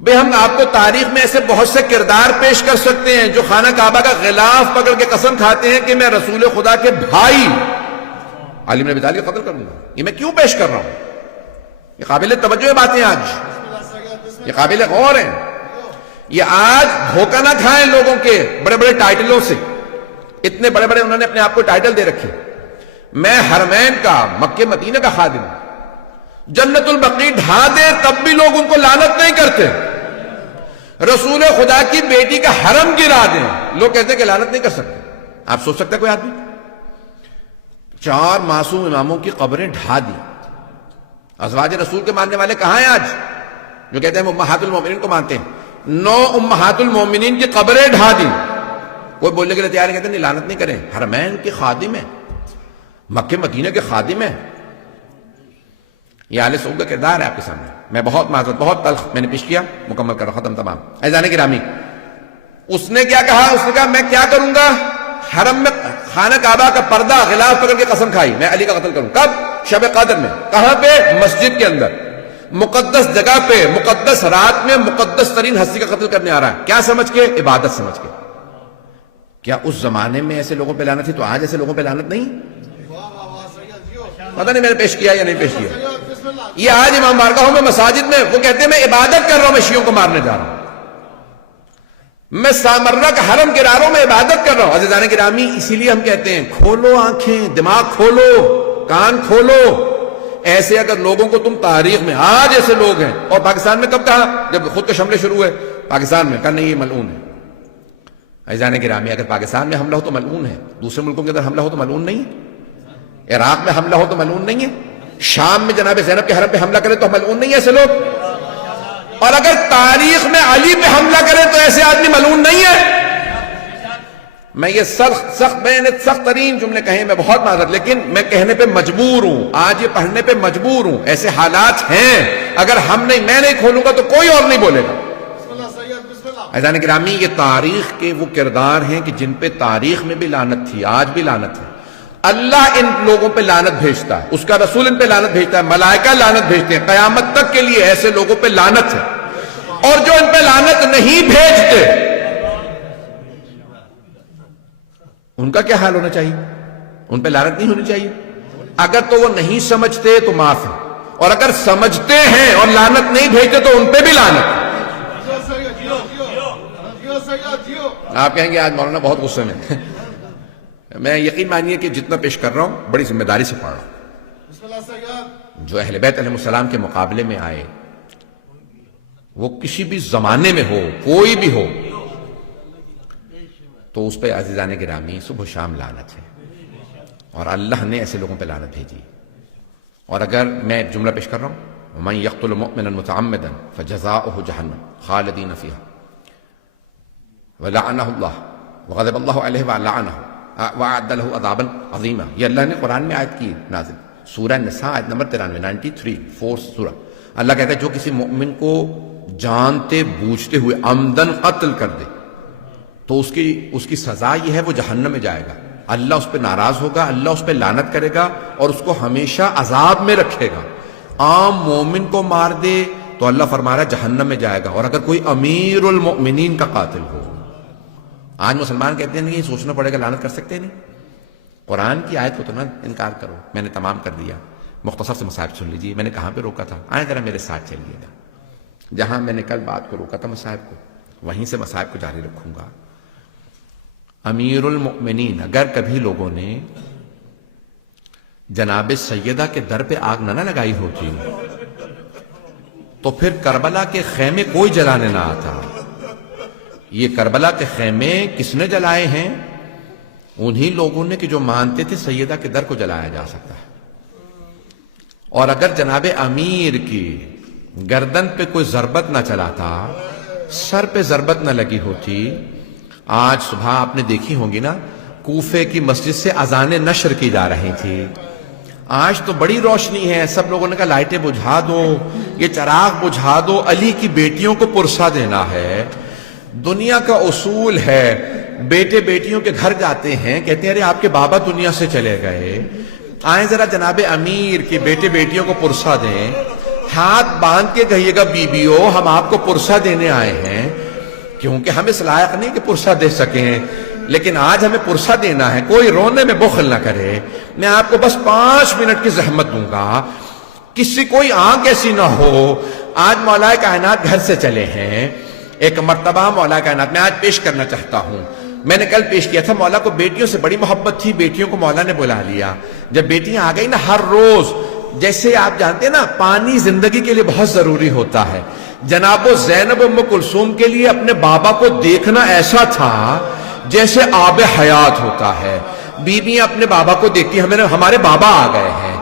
بھئی ہم آپ کو تاریخ میں ایسے بہت سے کردار پیش کر سکتے ہیں جو خانہ کعبہ کا غلاف پکڑ کے قسم کھاتے ہیں کہ میں رسول خدا کے بھائی علی بن ابی طالب کا قتل کروں گا۔ یہ میں کیوں پیش کر رہا ہوں؟ یہ قابل توجہ باتیں، آج یہ قابل غور ہیں۔ یہ آج دھوکہ نہ کھائیں لوگوں کے بڑے بڑے ٹائٹلوں سے، اتنے بڑے بڑے انہوں نے اپنے آپ کو ٹائٹل دے رکھے۔ میں حرمین کا، مکہ مدینہ کا خادم ہوں، جنت البقیع ڈھا دے تب بھی لوگ ان کو لعنت نہیں کرتے۔ رسول خدا کی بیٹی کا حرم گرا دیں، لوگ کہتے ہیں کہ لعنت نہیں کر سکتے۔ آپ سوچ سکتے ہیں کوئی آدمی؟ 4 معصوم اماموں کی قبریں ڈھا دی۔ ازواج رسول کے ماننے والے کہاں ہیں آج، جو کہتے ہیں امہات المومنین کو مانتے ہیں؟ 9 امہات المومنین کی قبریں ڈھا دی۔ کوئی بولنے کے لیے تیار نہیں، کہتے ہیں نہیں لعنت نہیں کریں، حرمین کے خادم ہیں، مکہ مدینہ کے خادم ہیں۔ یہ آل سعود کا کردار ہے آپ کے سامنے۔ میں بہت معذرت، بہت تلخ میں نے پیش کیا، مکمل کر ختم تمام۔ عزیزان گرامی، اس نے کیا کہا؟ اس نے کہا میں کیا کروں گا؟ حرم میں خانہ کعبہ کا پردہ غلاف پکڑ کے قسم کھائی میں علی کا قتل کروں۔ کب؟ شب قدر میں۔ کہاں پہ؟ مسجد کے اندر، مقدس جگہ پہ، مقدس رات میں مقدس ترین ہستی کا قتل کرنے آ رہا ہے۔ کیا سمجھ کے؟ عبادت سمجھ کے۔ کیا اس زمانے میں ایسے لوگوں پہ لعنت تھی تو آج ایسے لوگوں پہ لعنت نہیں؟ پتہ نہیں میں نے پیش کیا یا نہیں پیش کیا۔ یہ آج امام بارگاہوں میں، مساجد میں وہ کہتے ہیں میں عبادت کر رہا ہوں، میں شیعوں کو مارنے جا رہا ہوں، میں سامرہ کا حرم گرا رہا ہوں، میں عبادت کر رہا ہوں۔ عزیزان گرامی، اسی لیے ہم کہتے ہیں کھولو آنکھیں، دماغ کھولو، کان کھولو۔ ایسے اگر لوگوں کو تم تاریخ میں، آج ایسے لوگ ہیں، اور پاکستان میں کب کہا؟ جب خود کے حملے شروع ہوئے پاکستان میں، کہا نہیں یہ ملعون ہے۔ عزیزان گرامی، اگر پاکستان میں حملہ ہو تو ملعون ہے، دوسرے ملکوں کے اندر حملہ ہو تو ملعون نہیں ہے، عراق میں حملہ ہو تو ملعون نہیں ہے، شام میں جناب زینب کے حرم پہ حملہ کرے تو ملعون نہیں ہے ایسے لوگ، اور اگر تاریخ میں علی پہ حملہ کرے تو ایسے آدمی ملعون نہیں ہے۔ میں یہ سخت ترین جملے کہیں، میں بہت معذرت، لیکن میں کہنے پہ مجبور ہوں، آج یہ پڑھنے پہ مجبور ہوں، ایسے حالات ہیں۔ اگر میں نہیں کھولوں گا تو کوئی اور نہیں بولے گا۔ عزیزان گرامی، یہ تاریخ کے وہ کردار ہیں کہ جن پہ تاریخ میں بھی لعنت تھی، آج بھی لعنت ہے۔ اللہ ان لوگوں پہ لعنت بھیجتا ہے، اس کا رسول ان پہ لعنت بھیجتا ہے، ملائکہ لعنت بھیجتے ہیں، قیامت تک کے لیے ایسے لوگوں پہ لعنت ہے۔ اور جو ان پہ لعنت نہیں بھیجتے، ان کا کیا حال ہونا چاہیے؟ ان پہ لعنت نہیں ہونی چاہیے؟ اگر تو وہ نہیں سمجھتے تو معاف ہے، اور اگر سمجھتے ہیں اور لعنت نہیں بھیجتے تو ان پہ بھی لعنت ہے۔ آپ کہیں گے آج مولانا بہت غصے میں میں یقین مانیے کہ جتنا پیش کر رہا ہوں بڑی ذمہ داری سے پڑھ رہا ہوں۔ جو اہل بیت علیہ السلام کے مقابلے میں آئے وہ کسی بھی زمانے میں ہو، کوئی بھی ہو، تو اس پہ عزیزان گرامی صبح و شام لعنت ہے، اور اللہ نے ایسے لوگوں پہ لعنت بھیجی۔ اور اگر میں جملہ پیش کر رہا ہوں وَمَن يَقْتُلْ مُؤْمِنًا مُتَعَمِّدًا فَجَزَاؤُهُ جَهَنَّمُ خَالِدِينَ فِيهَا وَلَعَنَهُ اللَّهُ وَغَضِبَ اللَّهُ عَلَيْهِ وَلَعَنَهُ وَأَعَدَّ لَهُ عَذَابًا عَظِيمًا۔ یہ اللہ نے قرآن میں آیت کی نازل، سورہ نساء آیت نمبر 93 فورتھ سورہ۔ اللہ کہتا ہے جو کسی مؤمن کو جانتے بوجھتے ہوئے عمدن قتل کر دے تو اس کی سزا یہ ہے وہ جہنم میں جائے گا، اللہ اس پہ ناراض ہوگا، اللہ اس پہ لعنت کرے گا اور اس کو ہمیشہ عذاب میں رکھے گا۔ عام مومن کو مار دے تو اللہ فرما رہا ہے جہنم میں جائے گا، اور اگر کوئی امیر المؤمنین کا قاتل ہو۔ آج مسلمان کہتے ہیں نہیں سوچنا پڑے گا، لعنت کر سکتے نہیں، قرآن کی آیت کو تو نہ انکار کرو۔ میں نے تمام کر دیا، مختصر سے مصائب سن لیجیے، میں نے کہاں پہ روکا تھا، آئیں ذرا میرے ساتھ چلیے گا۔ جہاں میں نے کل بات کو روکا تھا مصائب کو، وہیں سے مصائب کو جاری رکھوں گا۔ امیر المؤمنین، اگر کبھی لوگوں نے جناب سیدہ کے در پہ آگ نہ لگائی ہوتی تو پھر کربلا کے خیمے کوئی جلانے نہ آتا۔ یہ کربلا کے خیمے کس نے جلائے ہیں؟ انہی لوگوں نے کہ جو مانتے تھے سیدہ کے در کو جلایا جا سکتا ہے۔ اور اگر جناب امیر کی گردن پہ کوئی ضربت نہ چلاتا، سر پہ ضربت نہ لگی ہوتی، آج صبح آپ نے دیکھی ہوں گی نا کوفے کی مسجد سے اذانیں نشر کی جا رہی تھی۔ آج تو بڑی روشنی ہے، سب لوگوں نے کہا لائٹیں بجھا دو، یہ چراغ بجھا دو، علی کی بیٹیوں کو پرسہ دینا ہے۔ دنیا کا اصول ہے، بیٹے بیٹیوں کے گھر جاتے ہیں، کہتے ہیں ارے آپ کے بابا دنیا سے چلے گئے، آئیں ذرا جناب امیر کے بیٹے بیٹیوں کو پرسہ دیں۔ ہاتھ باندھ کے کہیے گا بیبیو ہم آپ کو پرسہ دینے آئے ہیں، کیونکہ ہم اس لائق نہیں کہ پرسہ دے سکیں، لیکن آج ہمیں پرسہ دینا ہے، کوئی رونے میں بخل نہ کرے۔ میں آپ کو بس 5 منٹ کی زحمت دوں گا، کسی کوئی آنکھ ایسی نہ ہو۔ آج مولا کائنات گھر سے چلے ہیں، ایک مرتبہ مولا کائنات میں آج پیش کرنا چاہتا ہوں، میں نے کل پیش کیا تھا، مولا کو بیٹیوں سے بڑی محبت تھی، بیٹیوں کو مولا نے بلا لیا۔ جب بیٹیاں آ گئی نا، ہر روز جیسے آپ جانتے ہیں نا پانی زندگی کے لیے بہت ضروری ہوتا ہے، جناب زینب ام کلثوم کے لیے اپنے بابا کو دیکھنا ایسا تھا جیسے آب حیات ہوتا ہے۔ بیویاں اپنے بابا کو دیکھتی ہیں، ہمارے بابا آ گئے ہیں،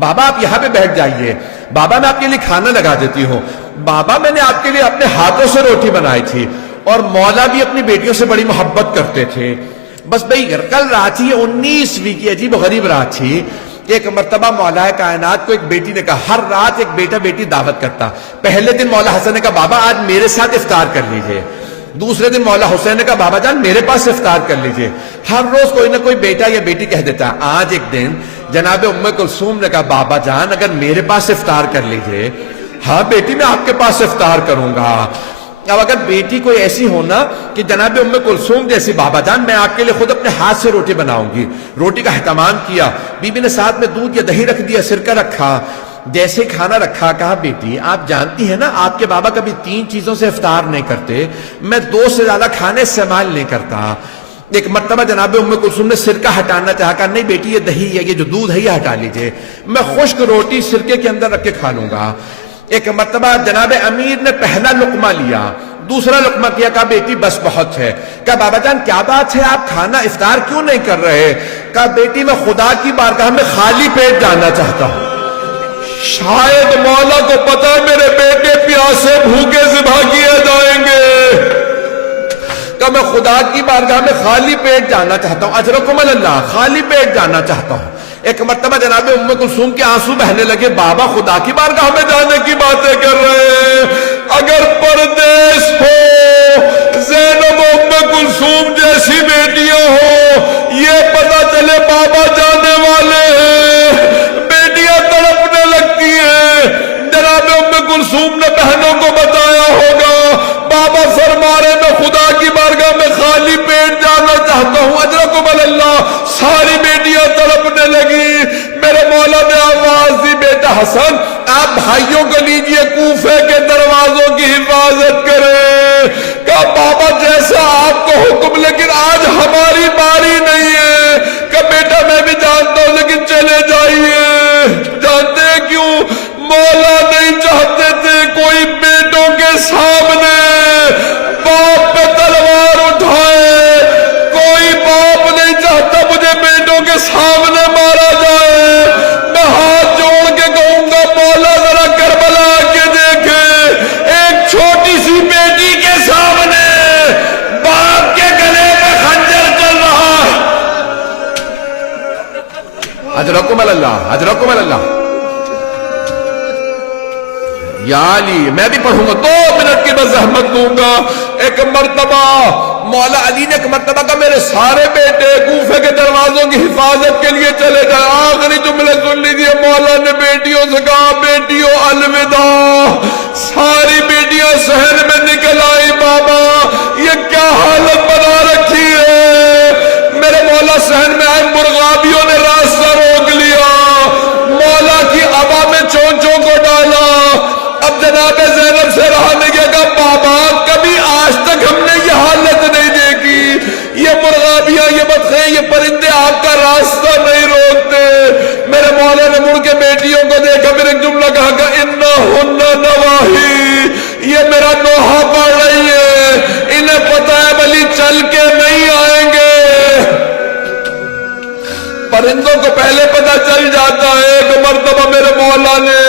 بابا آپ یہاں پہ بیٹھ جائیے، بابا میں آپ کے لیے کھانا لگا دیتی ہوں، بابا میں نے آپ کے لیے اپنے ہاتھوں سے روٹی بنائی تھی۔ اور مولا بھی اپنی بیٹیوں سے بڑی محبت کرتے تھے۔ بس بھئی کل رات تھی 19ویں کی عجیب و غریب رات تھی، ایک مرتبہ مولا کائنات کو ایک بیٹی نے کہا، ہر رات ایک بیٹا بیٹی دعوت کرتا، پہلے دن مولا حسن نے کہا بابا آج میرے ساتھ افطار کر لیجئے، دوسرے دن مولا حسین نے کہا بابا جان میرے پاس افطار کر لیجئے۔ ہر روز کوئی نہ کوئی بیٹا یا بیٹی کہہ دیتا۔ آج ایک دن جناب ام کلثوم نے کہا بابا جان اگر میرے پاس افطار کر لیجئے۔ ہاں بیٹی میں آپ کے پاس افطار کروں گا۔ اب اگر بیٹی کوئی ایسی ہونا کہ جناب ام کلثوم جیسی، بابا جان میں آپ کے لیے خود اپنے ہاتھ سے روٹی بناؤں گی۔ روٹی کا اہتمام کیا، بی بی نے ساتھ میں دودھ یا دہی رکھ دیا، سرکہ رکھا، جیسے کھانا رکھا کہا بیٹی آپ جانتی ہیں نا آپ کے بابا کبھی 3 چیزوں سے افطار نہیں کرتے، میں 2 سے زیادہ کھانے استعمال نہیں کرتا۔ ایک مرتبہ جناب ام کلثوم نے سرکہ ہٹانا چاہا، کہا نہیں بیٹی یہ دہی ہے، یہ جو دودھ ہے یہ ہٹا لیجئے، میں خشک روٹی سرکے کے اندر رکھ کے کھا لوں گا۔ ایک مرتبہ جناب امیر نے پہلا لقمہ لیا، دوسرا لقمہ کیا، کہا بیٹی بس بہت ہے۔ کہا بابا جان کیا بات ہے آپ کھانا افطار کیوں نہیں کر رہے؟ کہا بیٹی میں خدا کی بارگاہ میں خالی پیٹ جانا چاہتا ہوں، شاید مولا کو پتا میرے بیٹے پیاسے بھوکے ذبح کیے جائیں گے، کہ میں خدا کی بارگاہ میں خالی پیٹ جانا چاہتا ہوں، اجرکم اللہ، خالی پیٹ جانا چاہتا ہوں۔ ایک مرتبہ جناب ام کلثوم کے آنسو بہنے لگے، بابا خدا کی بارگاہ میں جانے کی باتیں کر رہے ہیں، اگر پردیس ہو زینب ام کلثوم جیسی بیٹیاں ہو، یہ پتہ چلے بابا جانے والے ہیں، بیٹیاں تڑپنے لگتی ہیں۔ جناب ام کلثوم نے بہنوں کو بتایا ہوگا، بابا فرما رہے میں خدا کی بارگاہ میں خالی پیٹ جانا چاہتا ہوں، اجرکم اللہ۔ ساری بیٹیاں تڑپنے لگی، میرے مولا نے آواز دی بیٹا حسن آپ بھائیوں کو لیجئے کوفے کے دروازوں کی حفاظت کریں. کہا بابا جیسا آپ کو حکم لیکن آج ہماری باری نہیں ہے. کہا بیٹا میں بھی جانتا ہوں لیکن چلے جائیے. جانتے ہیں کیوں؟ مولا نہیں چاہتے تھے کوئی بیٹوں کے سامنے باپ پہ تلوار اٹھائے. کوئی باپ نہیں چاہتا مجھے بیٹوں کے سامنے مارا جائے. میں ہاتھ جوڑ کے کہوں گا مولا ذرا کربلا کے دیکھے ایک چھوٹی سی بیٹی کے سامنے باپ کے گلے پہ خنجر چل رہا ہے. اجرکم اللہ، اجرکم اللہ. یا علی میں بھی پڑھوں گا 2 منٹ کی میں زحمت دوں گا. ایک مرتبہ مولا علی نے ایک مرتبہ کہا میرے سارے بیٹے کوفے کے دروازوں کی حفاظت کے لیے چلے جائیں. آخری جملے سن لیجیے. مولا نے بیٹیوں سے کہا بیٹیوں الوداع. ساری بیٹیاں صحن میں نکل آئی. بابا یہ کیا حالت بنا رکھی ہے. میرے مولا صحن میں آئے. مرغابیوں نے راستہ روک لیا. مولا کی عبا میں چونچوں کو ڈالا. اب جناب زینب سے رہا نہیں گیا. کہا بابا کبھی آج تک ہم نے یہ حالت نہیں دیکھی. یہ مرغابیاں یہ بدخیں یہ پرندے آپ کا راستہ نہیں روکتے. میرے مولا نے مڑ کے بیٹیوں کو دیکھا. پھر ایک جملہ کہا کہ انہن نواہی. یہ میرا نوحہ پڑھ رہی ہے. انہیں پتہ ہے ولی چل کے نہیں آئیں گے. پرندوں کو پہلے پتہ چل جاتا ہے. ایک مرتبہ میرے مولا نے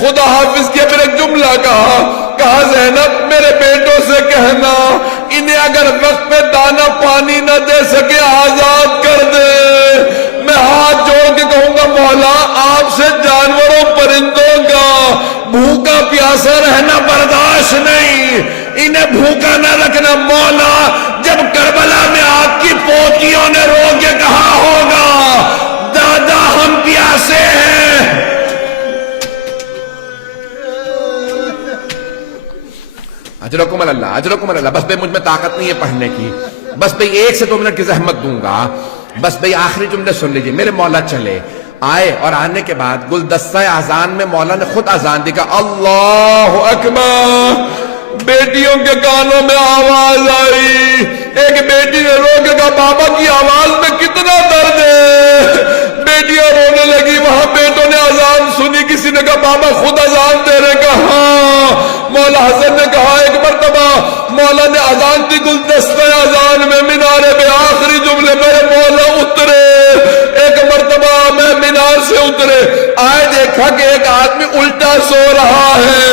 خدا حافظ کیا. پھر ایک جملہ کہا زینب میرے بیٹوں سے کہنا انہیں اگر وقت پہ دانا پانی نہ دے سکے آزاد کر دے. میں ہاتھ جوڑ کے کہوں گا مولا آپ سے جانوروں پرندوں کا بھوکا پیاسا رہنا برداشت نہیں. انہیں بھوکا نہ رکھنا. مولا جب کربلا میں آپ کی پوتیوں نے رو کے کہا ہوگا دادا ہم پیاسے ہیں. اجرکم اللہ، اجرکم اللہ. بس بھئی مجھ میں طاقت نہیں ہے پڑھنے کی. بس بھئی 1 سے 2 منٹ کی زحمت دوں گا. بس بھئی آخری جملے سن لیجئے. میرے مولا چلے آئے اور آنے کے بعد گلدستہ اذان میں مولا نے خود اذان دی. کہا اللہ اکبر. بیٹیوں کے کانوں میں آواز آئی. ایک بیٹی نے رو کے کہا بابا کی آواز میں کتنا درد ہے. بیٹیاں رونے لگی. وہاں بیٹوں نے اذان سنی. کسی نے کہا بابا خود اذان دے رہے. کہا مولا حسن نے کہا ایک مرتبہ مولا نے اذان دی گلدستہ اذان میں مینارے میں آخری جملے میرے مولا اترے. ایک مرتبہ میں مینار سے اترے آئے دیکھا کہ ایک آدمی الٹا سو رہا ہے.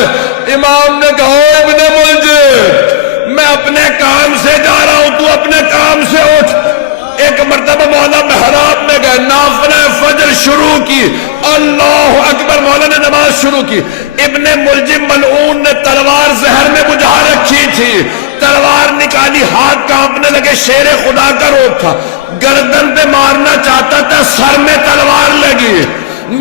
امام نے کہا ابن ملجم میں اپنے کام سے جا رہا ہوں تو اپنے کام سے اٹھ. ایک مرتبہ مولا محراب میں گئے. نافلہ فجر شروع کی. اللہ اکبر. مولا نے نماز شروع کی. ابن ملجم ملعون نے تلوار زہر میں بجھا رکھی تھی. تلوار نکالی. ہاتھ کانپنے لگے. شیر خدا کا روپ تھا. گردن پہ مارنا چاہتا تھا. سر میں تلوار لگی.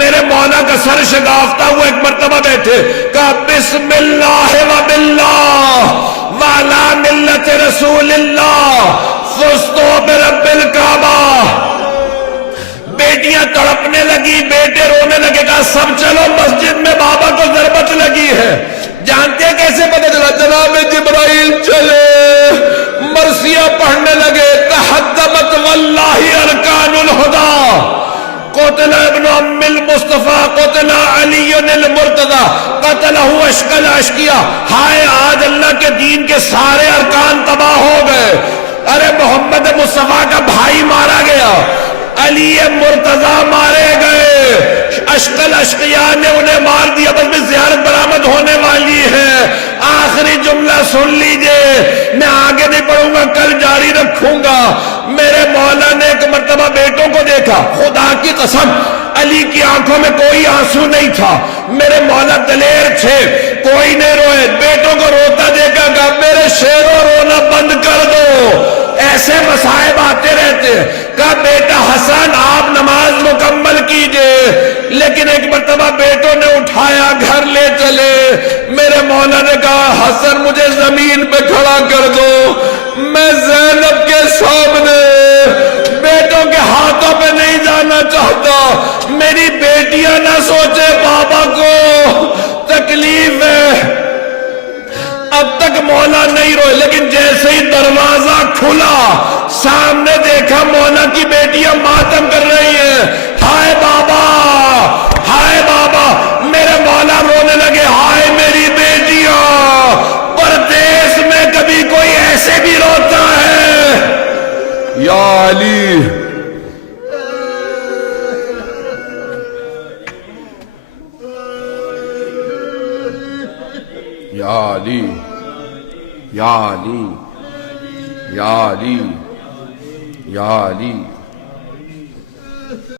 میرے مولا کا سر شگافتہ ہوا. ایک مرتبہ بیٹھے. کہا بسم اللہ و باللہ وعلی ملت رسول اللہ فزتو برب الکعبہ. بیٹیاں تڑپنے لگی. بیٹے رونے لگے. کہا سب چلو مسجد میں بابا کو ضربت لگی ہے. جانتے ہیں کیسے پتہ چلا؟ جناب جبرائیل چلے مرثیہ پڑھنے لگے. تحدمت واللہ ارکان الہدی قتل ابن ام المصطفیٰ قتل علی المرتضی قتلہ اشقل اشقیہ. ہائے آج اللہ کے دین کے سارے ارکان تباہ ہو گئے. ارے محمد مصطفیٰ کا بھائی مارا گیا. علی مرتضی مارے گئے. اشقل اشقیہ نے انہیں مار دیا. بس میں زیارت برآمد ہونے والی ہے. آخری جملہ سن لیجئے. میں آگے نہیں پڑھوں گا کل جاری رکھوں گا. میرے مولا نے ایک مرتبہ بیٹوں کو دیکھا. خدا کی قسم علی کی آنکھوں میں کوئی آنسو نہیں تھا. میرے مولا دلیر تھے. کوئی نہیں روئے. بیٹوں کو روتا دیکھا. کہا میرے شیروں رونا بند کر دو. ایسے مصائب آتے رہتے. کہا بیٹا حسن آپ نماز مکمل کیجئے. لیکن ایک مرتبہ بیٹوں نے اٹھایا گھر لے چلے. میرے مولا نے کہا حسن مجھے زمین پہ کھڑا کر دو. میں زینب کے سامنے بیٹوں کے ہاتھوں پہ نہیں جانا چاہتا. میری بیٹیاں نہ سوچے بابا کو تکلیف ہے. اب تک مولا نہیں روئے، لیکن جیسے ہی دروازہ کھلا سامنے دیکھا مولا کی بیٹیاں ماتم کر رہی ہیں. ہائے بابا، ہائے بابا، میرے مولا رونے لگے. ہائے میری بیٹیاں، پردیس میں کبھی کوئی ایسے بھی روتا ہے؟ یا علی، یا علی، یا علی، یا علی، یا علی.